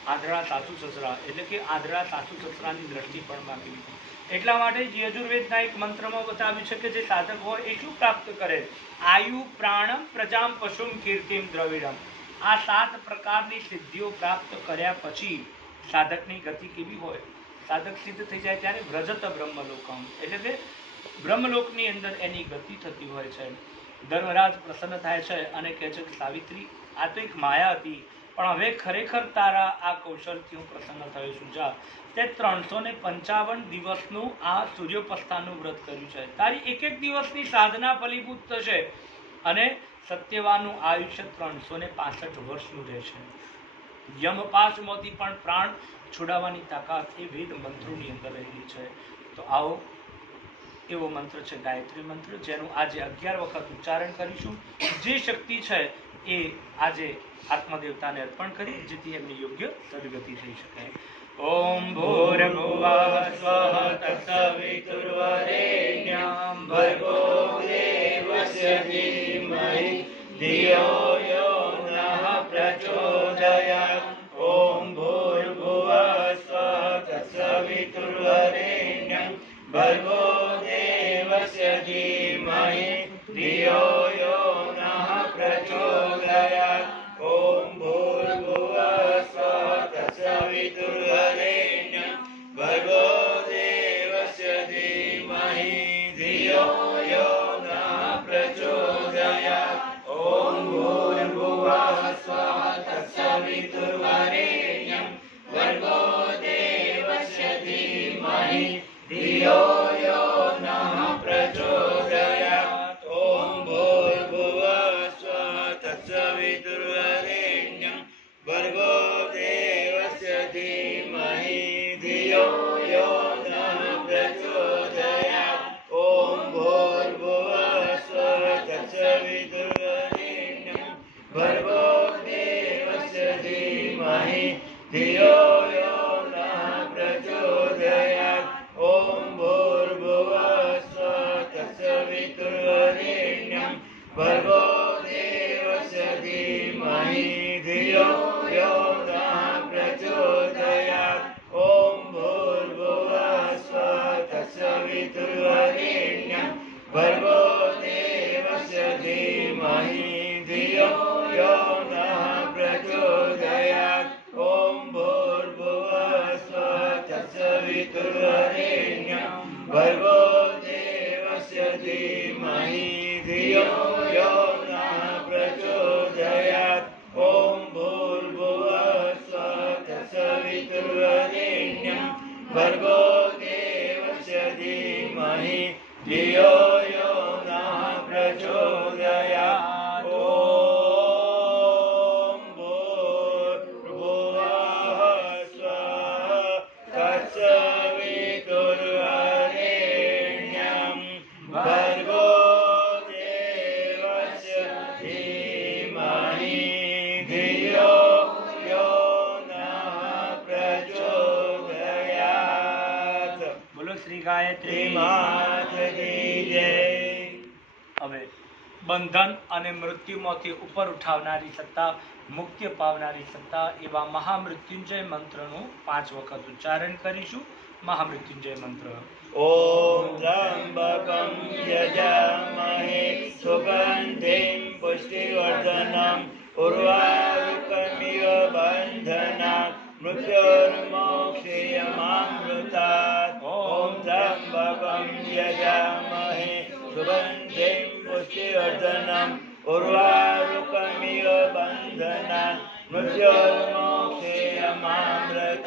આંધળા સાસુ સસરા, એટલે કે આંધળા સાસુ સસરાની દ્રષ્ટિ પણ માંગી. એટલા માટે જ યજુર્વેદના એક મંત્રમાં બતાવ્યું છે કે જે સાધક હોય એ શું પ્રાપ્ત કરે? આયુ પ્રાણમ પ્રજામ પશુમ કીર્તિમ દ્રવિડમ. આ 7 પ્રકારની સિદ્ધિઓ પ્રાપ્ત કર્યા પછી સાધકની ગતિ કેવી હોય? સાધક સિદ્ધ થઈ જાય ત્યારે વ્રજત બ્રહ્મલોકમ, એટલે કે બ્રહ્મલોકની અંદર એની ગતિ થતી હોય છે. ધર્મરાજ પ્રસન્ન થાય છે અને કહે છે કે સાવિત્રી, આ તો એક માયા હતી, પણ હવે ખરેખર તારા આ કૌશલથી હું પ્રસન્ન થયો છું. જા, તે 355 દિવસનું આ સૂર્યોપસ્થાનનું વ્રત કર્યું છે. તારી એક દિવસની સાધના ફલીભૂત થશે અને સત્યવાનનું આયુષ્ય 365 વર્ષનું રહેશે. યમપાશમાંથી પણ પ્રાણ છોડાવવાની તાકાત એ વેદ મંત્રોની અંદર રહેલી છે. તો આવો એવો મંત્ર છે ગાયત્રી મંત્ર, જેનું આજે 11 વખત ઉચ્ચારણ કરીશું. જે શક્તિ છે એ આજે આત્મદેવતાને અર્પણ કરી, જેથી એમની યોગ્ય સદગતિ થઈ શકે. ઓમ ભૂર્ભુવઃ સ્વઃ તત્સવિતુર્વરેણ્યં ભર્ગો દેવસ્ય ધીમહિ ધિયો યો નઃ પ્રચોદયાत्. ઓમ ભૂર્ભુવઃ સ્વઃ તત્સવિતુર્વરેણ્યં ભર્ગો દેવસ્ય ધીમહિ ધિયો યો નઃ પ્રચોદયાत्. ઓમ ભૂર્ભુવઃ સ્વઃ તત્સવિતુર્વરેણ્યં ભર્ગો દેવસ્ય ધીમહિ ધિયો યો નઃ પ્રચોદયાत्. ઓમ ભૂર્ભુવઃ સ્વઃ તત્સવિતુર્વરેણ્યં ભર્ગો દેવસ્ય ધીમહિ ધિયો યો નઃ પ્રચોદયાत्. ઓમ ભૂર્ભુવઃ સ્વઃ તત્સવિતુર્વરેણ્યં ભર્ગો દેવસ્ય ધીમહિ ધિયો યો નઃ પ્રચોદયાत्. ઓમ ભૂર્ભુવઃ સ્વઃ તત્સવિતુર્વરેણ્યં ભર્ગો દેવસ્ય ધીમહિ ધિયો યો નઃ પ્રચોદયાत्. ઓમ ભૂર્ભુવઃ સ્વઃ તત્સવિતુર્વરેણ્યં ભર્ગો દેવસ્ય ધીમહિ ધિયો યો નઃ પ્રચોદયાत्. ઓમ ભૂર્ભુવઃ સ્વઃ તત્સવિતુર્વરેણ્યં ભર્ગો દેવસ્ય ધીમહિ ધિયો યો નઃ પ્રચોદયાत्. ઓમ ભૂર્ભુવઃ સ્વઃ તત્સવિતુર્વરેણ્યં ભર્ગો દેવસ્ય ધીમહિ ધિયો યો નઃ પ્રચોદયાत्. ઓમ ભૂર્ભુવઃ સ્વઃ તત્સવિતુર્વરેણ્યં ભર્ગો દેવસ્ય ધીમહિ ધિયો યો નઃ પ્રચોદયાत्. ઓમ ભૂર્ભુવઃ સ્વઃ તત્સવિતુર્વરેણ્યં ભર્ગો દેવસ્ય ધીમહિ ધિયો યો નઃ પ્રચોદયાत्. બોલો શ્રી ગાયત્રી માત કી જય. હવે બંધન અને મૃત્યુમાંથી ઉપર ઉઠાવનારી સત્તા, મુક્તિ પાવનારી સત્તા એવા મહામૃત્યુંજય મંત્રનું 5 વખત ઉચ્ચારણ કરીશું. મહામૃત્યુંજય મંત્ર. ઓમ ત્રંબકં યજામહે સુગંધિં પુષ્ટિવર્ધનં ઉર્વારુકમિવ બંધનાत् મૃત્યુર્મોક્ષીયમામૃતાत्. ઓમ ત્રંબકં યજામહે સુગંધિં પુષ્ટિવર્ધનં ઉર્વારુકમિવ બંધનાत् મૃત્યુર્મોક્ષીયમામૃતાत्.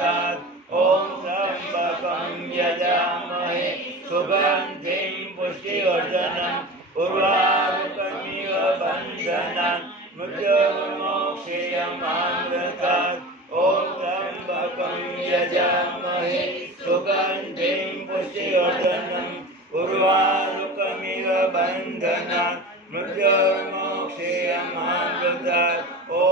यजामहे सुगन्धिं पुष्टिवर्धनम् उर्वारुकमिव बन्धनान् मृत्युर्मोक्षयमामृतात् ॐ त्र्यम्बकं यजामहे सुगन्धिं पुष्टिवर्धनम् उर्वारुकमिव बन्धनान् मृत्युर्मोक्षयमामृतात् ॐ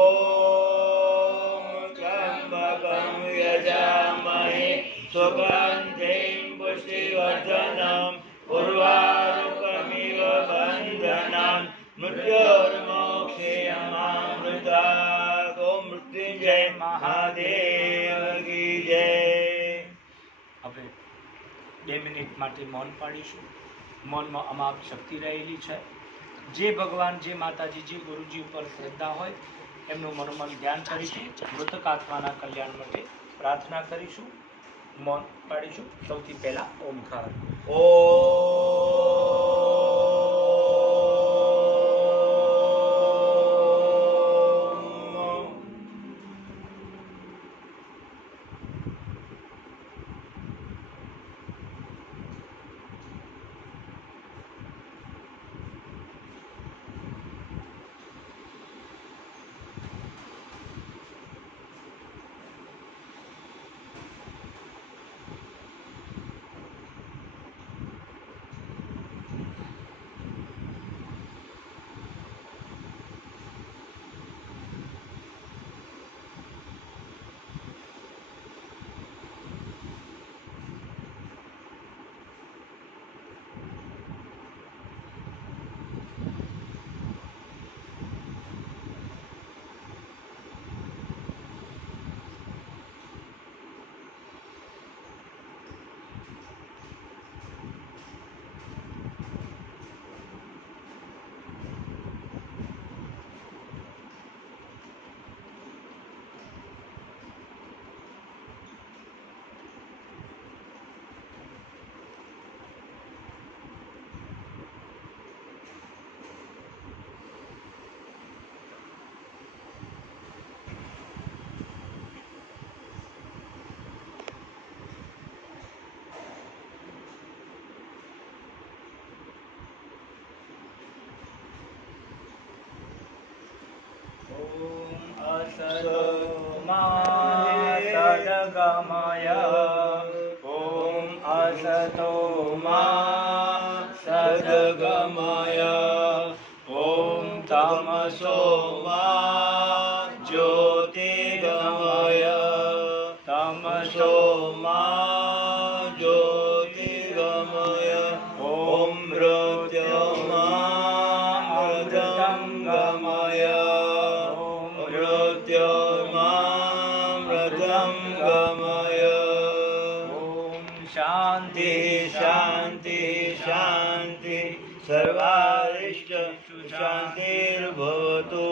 त्र्यम्बकं यजामहे सुगन्धिं पुष्टिवर्धनम् उर्वारुकमिव बन्धनान् मृत्युर्मोक्षयमामृतात्। ओम मृत्युंजय महादेव की जय। હવે 2 મિનિટ માટે મૌન પાડીશું. મૌનમાં અમાપ શક્તિ રહેલી છે. જે ભગવાન, જે માતાજી, જે ગુરુજી ઉપર શ્રદ્ધા હોય એમનું મનોમન ધ્યાન કરીશું. મૃતક આત્માના કલ્યાણ માટે પ્રાર્થના કરીશું. મૌન પાડીશું. સૌથી પહેલા ઓમકાર. સદગમય ઓમ અસતો મા સદગમય ઓમ તમસો મા જ્યોતિર્ગમય તમસો મા જ્યોતિર્ગમય ઓમ મૃત્યુર્મૃતંગમય मृत्युर्मृतंगमय ओम शांति शांति शांति सर्वारिष्ट शांतिर्भवतु।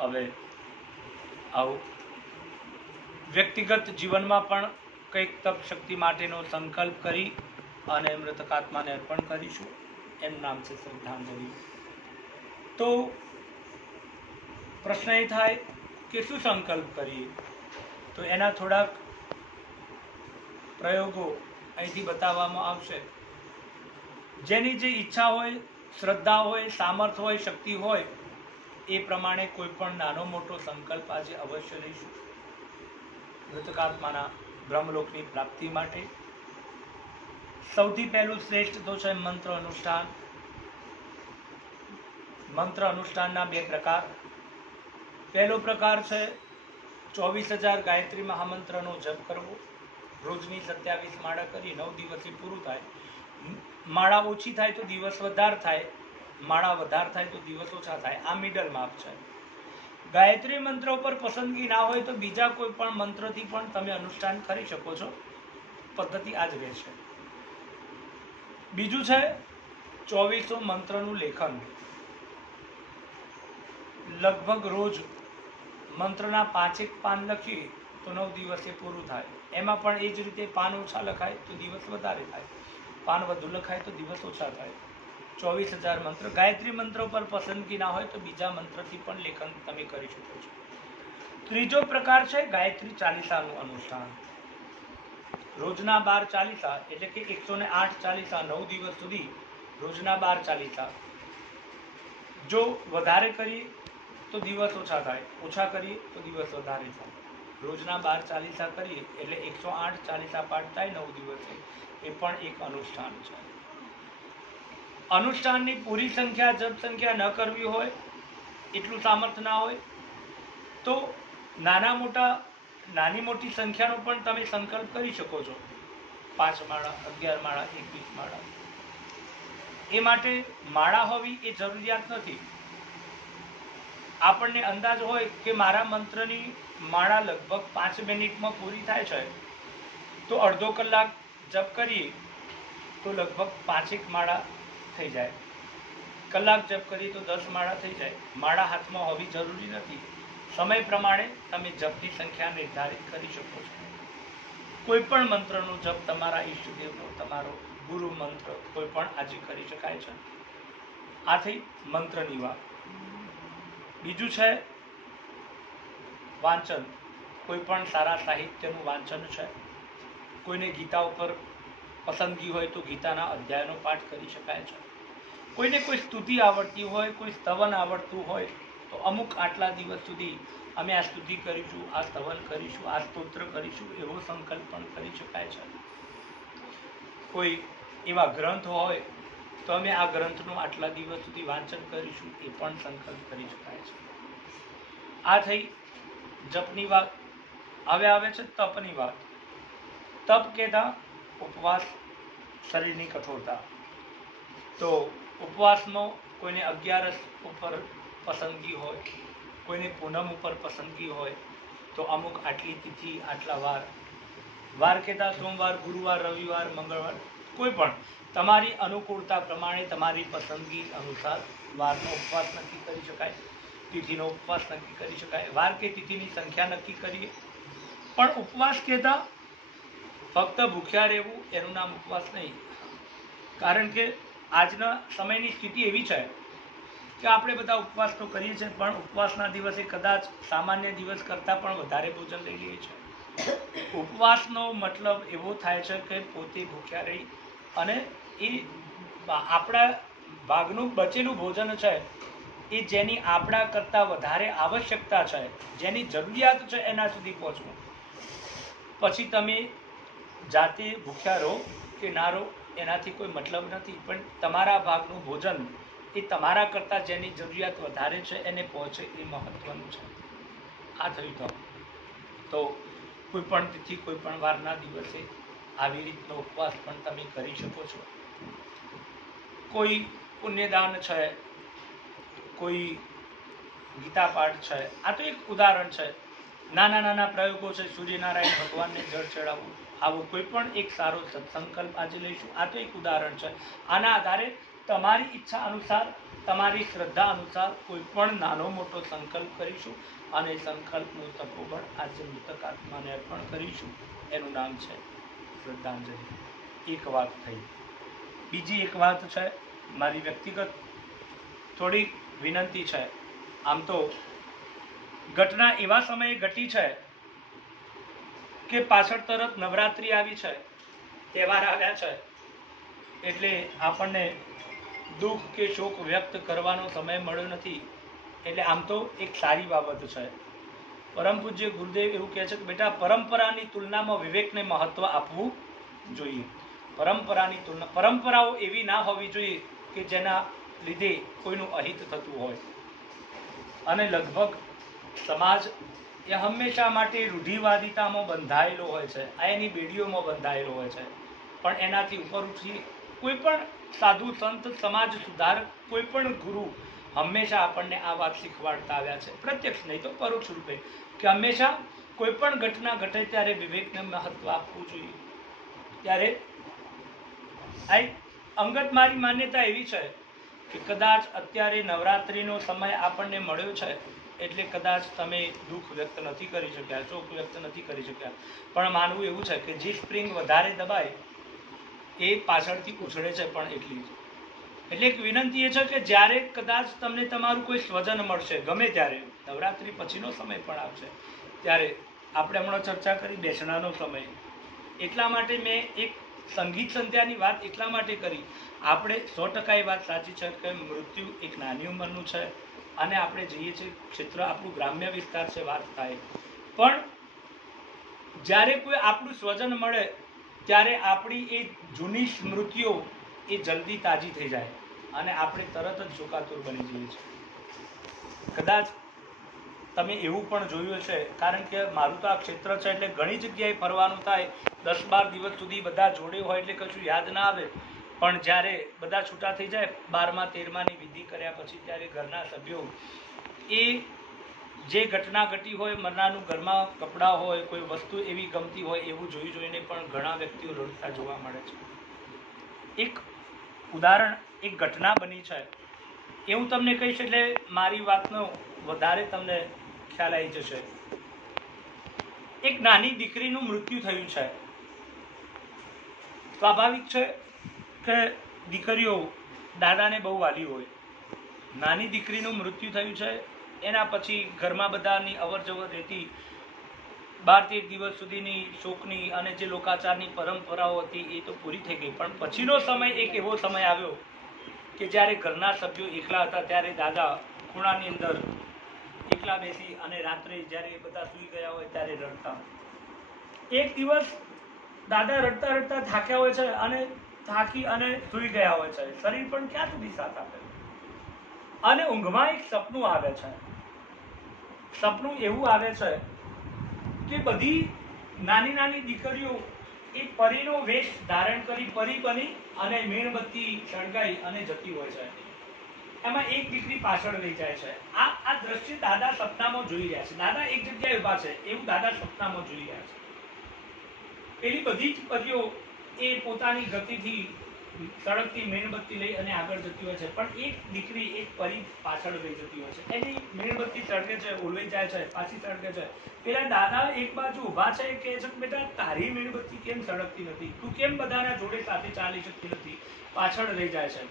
હવે આવો વ્યક્તિગત જીવનમાં પણ કંઈક તપ શક્તિ માટેનો સંકલ્પ કરી અને મૃતકાત્માને અર્પણ કરીશું. એનું નામ છે શ્રદ્ધાંજલિ. તો પ્રશ્ન એ થાય કે શું સંકલ્પ કરીએ, તો એના થોડાક પ્રયોગો અહીંથી બતાવવામાં આવશે. જેની જે ઈચ્છા હોય, શ્રદ્ધા હોય, સામર્થ્ય હોય, શક્તિ હોય એ પ્રમાણે કોઈ પણ નાનો મોટો સંકલ્પ આજે અવશ્ય લઈશું મૃતકાત્માના બ્રહ્મલોકની પ્રાપ્તિ માટે. સૌથી પહેલું શ્રેષ્ઠ તો છે મંત્ર અનુષ્ઠાન. મંત્ર અનુષ્ઠાનના 2 પ્રકાર. પહેલો પ્રકાર છે 24,000 ગાયત્રી મહામંત્રનો જપ કરવો. રોજની 27 માળા કરી 9 દિવસથી પૂરું થાય. માળા ઓછી થાય તો દિવસ વધારે થાય, માળા વધારે થાય તો દિવસ ઓછા થાય. આ મિડલ માપ છે. ગાયત્રી મંત્ર ઉપર પસંદગી ના હોય તો બીજા કોઈ પણ મંત્રથી પણ તમે અનુષ્ઠાન કરી શકો છો. પદ્ધતિ આ જ રહેશે. બીજું છે 2400 મંત્રનું લેખન. લગભગ રોજ મંત્રના 5 પાન લખીએ તો 9 દિવસે પૂરું થાય. એમાં પણ એ જ રીતે પાન ઓછા લખાય તો દિવસ વધારે થાય, પાન વધુ લખાય તો દિવસ ઓછા થાય. 24,000 મંત્ર. ગાયત્રી મંત્ર પર પસંદગી ના હોય તો બીજા મંત્રથી પણ લેખન તમે કરી શકો છો. ત્રીજો પ્રકાર છે ગાયત્રી ચાલીસાનું અનુષ્ઠાન. રોજના 12 ચાલીસા એટલે કે 108 ચાલીસા 9 દિવસ સુધી રોજના 12 ચાલીસા. જો વધારે કરીએ તો દિવસ ઓછા થાય, ઓછા કરીએ તો દિવસ વધારે થાય. રોજના 12 ચાલીસા કરીએ એટલે 108 ચાલીસા પાઠ થાય 9 દિવસે. એ પણ એક અનુષ્ઠાન છે. અનુષ્ઠાનની પૂરી સંખ્યા જપ સંખ્યા ન કરવી હોય, એટલું સામર્થ્ય ના હોય તો નાની મોટી સંખ્યાનો પણ તમે સંકલ્પ કરી શકો છો. 5 માળા, 11 માળા, 21 માળા. એ માટે માળા હોવી એ જરૂરિયાત નથી. આપણને અંદાજ હોય કે મારા મંત્રની માળા લગભગ 5 મિનિટમાં પૂરી થાય છે, તો અડધો કલાક જપ કરીએ તો લગભગ 5 માળા થઈ જાય. કલાક જપ કરીએ તો 10 માળા થઈ જાય. માળા હાથમાં હોવી જરૂરી નથી. સમય પ્રમાણે તમે જપની સંખ્યા નિર્ધારિત કરી શકો છો. કોઈ પણ મંત્રનો જપ તમારા ઈષ્ટદેવનો, તમારો ગુરુ મંત્ર કોઈ પણ આજે કરી શકાય છે. આ થઈ મંત્રની વાત. બીજું છે વાંચન. કોઈ પણ સારા સાહિત્યનું વાંચન છે. કોઈને ગીતા ઉપર પસંદગી હોય તો ગીતાના અધ્યાયનો પાઠ કરી શકાય છે. કોઈને કોઈ સ્તુતિ આવડતી હોય, કોઈ સ્તવન આવડતું હોય તો અમુક આટલા દિવસ સુધી અમે આ સ્તુતિ કરીશું, આ સ્તવન કરીશું, આ સ્તોત્ર કરીશું એવો સંકલ્પ પણ કરી શકાય છે. કોઈ એવા ગ્રંથ હોય તો અમે આ ગ્રંથનું આટલા દિવસ સુધી વાંચન કરીશું એ પણ સંકલ્પ કરી શકાય છે. આ થઈ જપની વાત. હવે આવે છે તપની વાત. તપ કહેતા ઉપવાસ, શરીરની કઠોરતા. તો ઉપવાસમાં કોઈને 11 ઉપર પસંદગી હોય, કોઈને પૂનમ ઉપર પસંદગી હોય તો અમુક આટલી તિથિ, આટલા વાર કહેતા સોમવાર, ગુરુવાર, રવિવાર, મંગળવાર, કોઈ પણ તમારી અનુકૂળતા પ્રમાણે તમારી પસંદગી અનુસાર વારનો ઉપવાસ નક્કી કરી શકાય, તિથિનો ઉપવાસ નક્કી કરી શકાય. વાર કે તિથિની સંખ્યા નક્કી કરીએ. પણ ઉપવાસ કહેતા ફક્ત ભૂખ્યા રહેવું એનું નામ ઉપવાસ નહીં. કારણ કે આજના સમયની સ્થિતિ એવી છે કે આપણે બધા ઉપવાસ તો કરીએ છીએ, પણ ઉપવાસના દિવસે કદાચ સામાન્ય દિવસ કરતાં પણ વધારે ભોજન લઈ લઈએ છીએ. ઉપવાસનો મતલબ એવો થાય છે કે પોતે ભૂખ્યા રહી અને એ આપણા ભાગનું બચેલું ભોજન છે એ જેની આપણા કરતાં વધારે આવશ્યકતા છે, જેની જરૂરિયાત છે એના સુધી પહોંચવું. પછી તમે જાતે ભૂખ્યા રહો કે ના રહો એનાથી કોઈ મતલબ નથી, પણ તમારા ભાગનું ભોજન એ તમારા કરતાં જેની જરૂરિયાત વધારે છે એને પહોંચે એ મહત્ત્વનું છે. આ થયું તો કોઈ પણ તિથિ, કોઈ પણ વારના દિવસે આવી રીતનો ઉપવાસ પણ તમે કરી શકો છો. કોઈ પુણ્યદાન છે, કોઈ ગીતા પાઠ છે. આ તો એક ઉદાહરણ છે. નાના પ્રયોગો છે. સૂર્યનારાયણ ભગવાનને જળ ચડાવવું, આવો કોઈ પણ એક સારો સત્સંકલ્પ આજે લઈશું. આ તો એક ઉદાહરણ છે. આના આધારે તમારી ઈચ્છા અનુસાર, તમારી શ્રદ્ધા અનુસાર કોઈ પણ નાનો મોટો સંકલ્પ કરીશું અને સંકલ્પનું તપોબળ આજે મૃતક આત્માને અર્પણ કરીશું. એનું નામ છે શ્રદ્ધાંજલિ. એક વાત થઈ. બીજી એક વાત છે, મારી વ્યક્તિગત થોડી વિનંતી છે. આમ તો ઘટના એવા સમયે ઘટી છે કે પાછળ તરત નવરાત્રિ આવી છે, તહેવાર આવ્યા છે, એટલે આપણને દુઃખ કે શોક વ્યક્ત કરવાનો સમય મળ્યો નથી. એટલે આમ તો એક સારી બાબત છે. પરમ પૂજ્ય ગુરુદેવ એવું કહે છે કે બેટા, પરંપરાની તુલનામાં વિવેકને મહત્વ આપવું જોઈએ. પરંપરાઓ એવી ના હોવી જોઈએ કે જેના લીધે કોઈનું અહિત થતું હોય. અને લગભગ સમાજ એ હંમેશા માટે રૂઢિવાદિતામાં બંધાયેલો હોય છે, આ એની બેડીઓમાં બંધાયેલો હોય છે. પણ એનાથી ઉપર ઉઠી કોઈ પણ સાધુ સંત, સમાજ સુધારક, કોઈ પણ ગુરુ હંમેશા આપણને આ વાત શીખવાડતા આવ્યા છે, પ્રત્યક્ષ નહીં તો પરોક્ષ રૂપે, કે હંમેશા કોઈ પણ ઘટના ઘટે ત્યારે વિવેકને મહત્વ આપવું જોઈએ. ત્યારે આ અંગત મારી માન્યતા એવી છે કે કદાચ અત્યારે નવરાત્રિનો સમય આપણને મળ્યો છે એટલે કદાચ તમે દુઃખ વ્યક્ત નથી કરી શક્યા, શોક વ્યક્ત નથી કરી શક્યા. પણ માનવું એવું છે કે જે સ્પ્રિંગ વધારે દબાય એ પાછળથી ઉછળે છે પણ એટલી જ. એટલે એક વિનંતી એ છે કે જ્યારે કદાચ તમને તમારું કોઈ સ્વજન મળશે, ગમે ત્યારે, નવરાત્રિ પછીનો સમય પણ આવશે, ત્યારે આપણે હમણાં ચર્ચા કરી બેસણાનો સમય, એટલા માટે મેં એક સંગીત સંધ્યાની વાત એટલા માટે કરી. આપણે 100% એ વાત સાચી છે કે મૃત્યુ એક નાની ઉંમરનું છે અને આપણે જઈએ છીએ ક્ષેત્ર આપણું ગ્રામ્ય વિસ્તાર છે વાત થાય, પણ જ્યારે કોઈ આપણું સ્વજન મળે ત્યારે આપણી એ જૂની સ્મૃતિઓ એ જલ્દી તાજી થઈ જાય અને આપણે તરત જ શોકાતુર બની જઈએ છીએ. કદાચ તમે એવું પણ જોયું હશે, કારણ કે મારું તો આ ક્ષેત્ર છે એટલે ઘણી જગ્યાએ ફરવાનું થાય. 10-12 દિવસ સુધી બધા જોડે હોય એટલે કશું યાદ ના આવે, પણ જ્યારે બધા છૂટા થઈ જાય 12મા 13માની વિધિ કર્યા પછી ત્યારે ઘરના સભ્યો એ જે ઘટના ઘટી હોય, મરનારનું ઘરમાં કપડાં હોય, કોઈ વસ્તુ એવી ગમતી હોય એવું જોઈને પણ ઘણા વ્યક્તિઓ રડતા જોવા મળે છે. એક ઉદાહરણ, એક ઘટના બની છે એ હું તમને કહીશ એટલે મારી વાતનો વધારે તમને ખ્યાલ આવી જશે. એક નાની દીકરીનું મૃત્યુ થયું છે. સ્વાભાવિક છે કે દીકરીઓ દાદાને બહુ વાલી હોય. નાની દીકરીનું મૃત્યુ થયું છે, એના પછી ઘરમાં બધાની અવર જવર રહેતી. 12-13 દિવસ સુધીની શોકની અને જે લોકાચારની પરંપરાઓ હતી એ તો પૂરી થઈ ગઈ, પણ પછીનો સમય એક એવો સમય આવ્યો કે જ્યારે ઘરના સભ્યો એકલા હતા ત્યારે દાદા ખૂણાની અંદર એકલા બેસી અને રાત્રે જ્યારે બધા સૂઈ ગયા હોય ત્યારે રડતા. એક દિવસ દાદા રડતા રડતા થાક્યા હોય છે અને થાકી અને સૂઈ ગયા હોય છે. શરીર પણ ક્યાં સુધી સાથ આપે, અને ઊંઘમાં એક સપનું આવે છે. સપનું એવું આવે છે કે બધી નાની નાની દીકરીઓ એ પરીનો વેશ ધારણ કરી પરી બની અને મીણબત્તી સળગાઈ અને જતી હોય છે. એમાં એક દીકરી પાછળ રહી જાય છે. આ દ્રશ્ય દાદા સપનામાં જોઈ રહ્યા છે. દાદા એક જગ્યાએ ઊભા છે એવું દાદા સપનામાં જોઈ રહ્યા છે. પેલી બધી જ પરીઓ એ પોતાની ગતિથી સળગતી મીણબત્તી લઈ અને આગળ જતી હોય છે, પણ એક દીકરી એક પરી પાછળ રહી જતી હોય છે. એની મીણબત્તી સળગે છે, ઓલવાઈ જાય છે, પાછી સળગે છે. પેલા દાદા એક બાજુ ઊભા છે, કહે છે કે બેટા તારી મીણબત્તી કેમ સળગતી નથી, તું કેમ બધાના જોડે સાથે ચાલી શકતી નથી, પાછળ રહી જાય છે.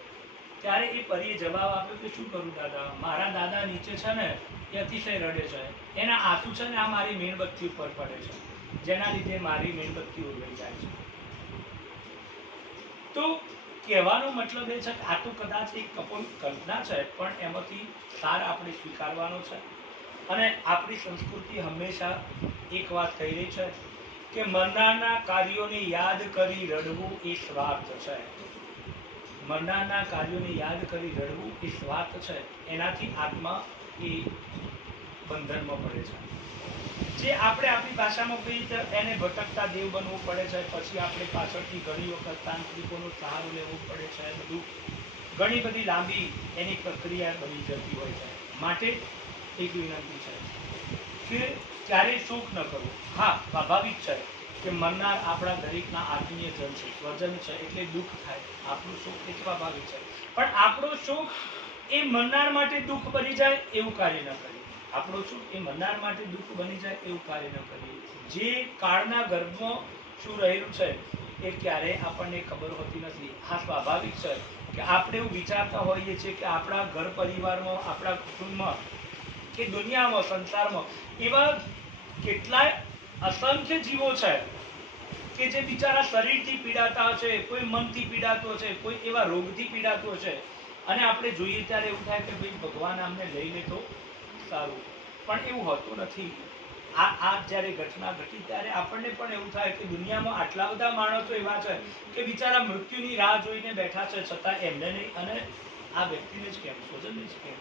ત્યારે એ પરીએ જવાબ આપ્યો કે શું કરું દાદા, મારા દાદા નીચે છે ને એ અતિશય રડે છે, એના આંસુ છે ને આ મારી મીણબત્તી ઉપર પડે છે, જેના લીધે મારી મીણબત્તી ઓલવાઈ જાય છે. તો કહેવાનો મતલબ એ છે કે આ તો કદાચ એક કલ્પના છે, પણ એમાંથી સાર આપણે સ્વીકારવાનો છે. અને આપણી સંસ્કૃતિ હંમેશા એક વાત કહી રહી છે કે મરનારના કાર્યોને યાદ કરી રડવું એ સ્વાર્થ છે. મરનારના કાર્યોને યાદ કરી રડવું એ સ્વાર્થ છે. એનાથી આત્મા એ બંધનમાં પડે છે. જે આપણે આપણી ભાષામાં કહીએ તો એને ભટકતા દેવ બનવું પડે છે. પછી આપણે પાછળથી ઘણી વખત તાંત્રિકોનો સહારો લેવો પડે છે. બધું ઘણી બધી લાંબી એની પ્રક્રિયા બની જતી હોય છે. માટે એક વિનંતી છે કે ક્યારેય શોક ન કરવો. હા, સ્વાભાવિક છે કે મરનાર આપણા દરેકના આત્મીયજન છે, સ્વજન છે, એટલે દુઃખ થાય. આપણું શોક એ સ્વાભાવિક છે, પણ આપણો શોક એ મરનાર માટે દુઃખ બની જાય એવું કાર્ય ન કરીએ. આપણો શોક એ મરનાર માટે દુઃખ બની જાય એવું કાર્ય ન કરીએ. જે કાળના ગર્ભમાં શું રહેલું છે એ ક્યારેય આપણને ખબર હોતી નથી. આ સ્વાભાવિક છે કે આપણે એવું વિચારતા હોઈએ છીએ કે આપણા ઘર પરિવારમાં, આપણા કુટુંબમાં કે દુનિયામાં, સંસારમાં એવા કેટલાય અસંખ્ય જીવો છે કે જે બિચારા શરીરથી પીડાતા હશે, કોઈ મનથી પીડાતો હશે, કોઈ એવા રોગથી પીડાતો હશે, અને આપણે જોઈએ ત્યારે એવું થાય કે ભાઈ ભગવાન આમને લઈ લે તો સારું, પણ એવું હોતું નથી. આ જ્યારે ઘટના ઘટી ત્યારે આપણને પણ એવું થાય કે દુનિયામાં આટલા બધા માણસો એવા છે કે બિચારા મૃત્યુની રાહ જોઈને બેઠા છે, છતાં એમને નહીં, અને આ વ્યક્તિને જ કેમ, સ્વજનને જ કેમ.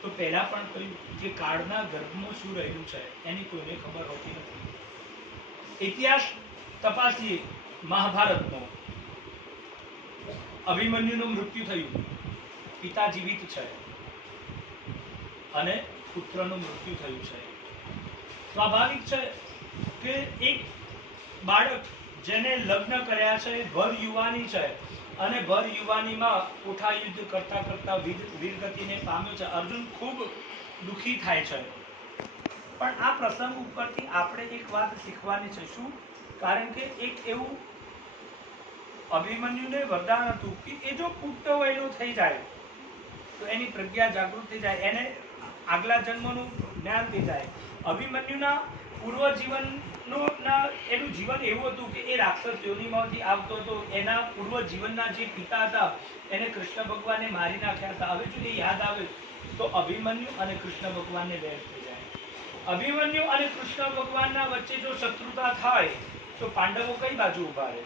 તો પહેલા પણ કહ્યું કે કાળના ગર્ભમાં શું રહેલું છે એની કોઈને ખબર હોતી નથી. ઇતિહાસ તપાસીએ મહાભારતનો. અભિમન્યુનું મૃત્યુ થયું, પિતા જીવિત છે અને પુત્રનું મૃત્યુ થયું છે. સ્વાભાવિક છે કે એક બાળક જેને લગ્ન કર્યા છે, ભર યુવાની છે, અને ભર યુવાનીમાં કોઠા યુદ્ધ કરતા કરતા વીરગતિને પામ્યો છે. અર્જુન ખૂબ દુઃખી થાય છે. પણ આ પ્રસંગ ઉપરથી આપણે એક વાત શીખવાની છે. શું? કારણ કે એક એવું અભિમન્યુને વરદાન હતું કે એ જો પુખ્ત વયનો થઈ જાય તો એની પ્રજ્ઞા જાગૃત થઈ જાય, એને આગલા જન્મનું જ્ઞાન થઈ જાય. અભિમન્યુના પૂર્વ જીવનનો એમના એનું જીવન એવું હતું કે એ રાક્ષસ યોનિમાંથી આવતો હતો. એના પૂર્વ જીવનના જે પિતા હતા એને કૃષ્ણ ભગવાને મારી નાખ્યા હતા. હવે જો એ યાદ આવે તો અભિમન્યુ અને કૃષ્ણ ભગવાનને વેર થઈ જાય. અભિમન્યુ અને કૃષ્ણ ભગવાનના વચ્ચે જો શત્રુતા થાય તો પાંડવો કઈ બાજુ ઉભા રહે?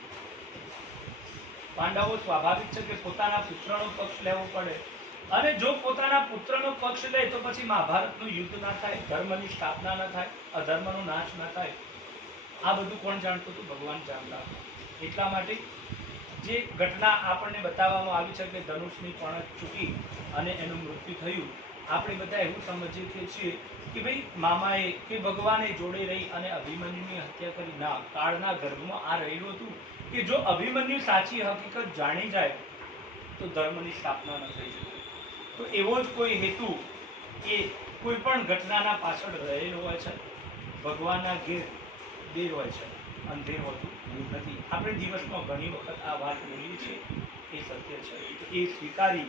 પાંડવો સ્વાભાવિક છે કે પોતાના પુત્રનો પક્ષ લેવો પડે, અને જો પોતાના પુત્રનો પક્ષ લે તો પછી મહાભારતનું યુદ્ધ ના થાય, ધર્મની સ્થાપના ના થાય, અધર્મનો નાશ ના થાય. આ બધું કોણ જાણતું હતું? ભગવાન જાણતા હતા. એટલા માટે જે ઘટના આપણને બતાવવામાં આવી છે કે ધનુષની પણત ચૂકી અને એનું મૃત્યુ થયું, આપણે બધા એવું સમજીએ છીએ કે ભાઈ મામાએ કે ભગવાને જોડે રહી અને અભિમન્યુની હત્યા કરી. ના, કાળના ગર્ભમાં આ રહેલું હતું કે જો અભિમન્યુ સાચી હકીકત જાણી જાય તો ધર્મની સ્થાપના ન થઈ શકે. તો એવો જ કોઈ હેતુ એ કોઈ પણ ઘટનાના પાછળ રહેલો હોય છે. ભગવાનના ઘેર દેર હોય છે, અંધેર હોતું નથી. આપણે દિવસમાં ઘણી વખત આ વાત બોલીએ છીએ, એ સત્ય છે. તો એ સ્વીકારી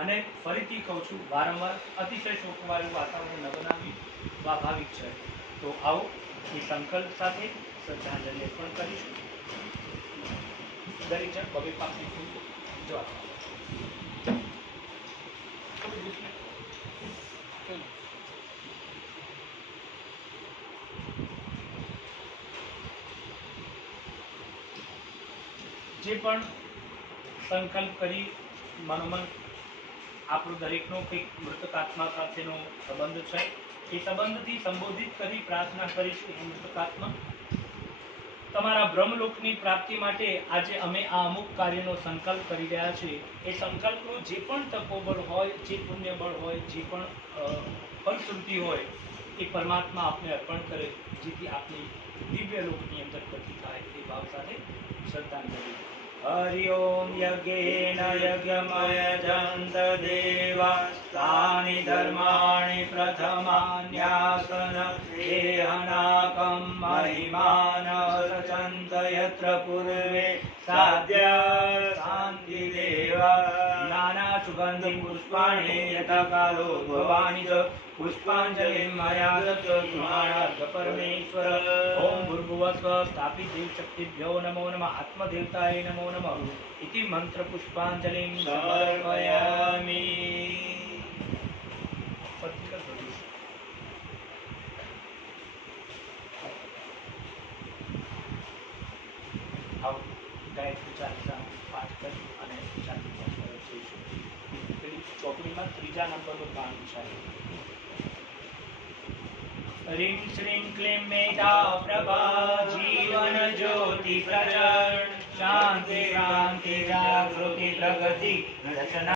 અને ફરીથી કહું છું વારંવાર, અતિશય શોકવાળું વાતાવરણ ન બનાવી સ્વાભાવિક છે. તો આવો એ સંકલ્પ સાથે શ્રદ્ધાંજલિ અર્પણ કરીશું. દરેક જણ બબે પાકની ફૂલ જવાબ જે પણ સંકલ્પ કરી મનોમન આપણું દરેકનો કંઈક મૃતકાત્મા સાથેનો સંબંધ છે, એ સંબંધથી સંબોધિત કરી પ્રાર્થના કરીશું. એ મૃતકાત્મા તમારા બ્રહ્મલોકની પ્રાપ્તિ માટે આજે અમે આ અમુક કાર્યનો સંકલ્પ કરી રહ્યા છીએ. એ સંકલ્પનું જે પણ તપોબળ હોય, જે પુણ્યબળ હોય, જે પણ ફલશ્રુતિ હોય, એ પરમાત્મા આપને અર્પણ કરે, જેથી આપની દિવ્ય લોકની અંદર ગતિ થાય. એ ભાવ સાથે શ્રદ્ધાંજલિ. હરિ ઓમ યજ્ઞેન યજ્ઞમયજંત દેવાસ્તાનિ ધર્માણિ પ્રથમાન્યાસન દેહનાકં મહિમાન સચંત યત્ર પૂર્વે સાધ્ય શાંતિ દેવા નાના સુગંધિ પુષ્પાણિ યથા કાલો ભવાનિ ચ પુષ્પાંજલિ મયા દત્ત પરમેશ્વર. ઓમ ભૂર્ભુવસ્વ સ્થાપિત દેવ શક્તિભ્યો નમો નમઃ. આત્મદેવતાય નમો નમઃ ઇતિ મંત્ર પુષ્પાંજલિ સમર્પયામિ. ગાયત્રી ચાલીસા પાઠ કરી અને ચોપડીમાં ત્રીજા નંબરનું ગાનું છે. રીમ શ્રીમ ક્લીમ મેધા પ્રભા જીવન જ્યોતિ પ્રજળ શાંતિ ક્રાંતિ જાગૃતિ પ્રગતિ રચના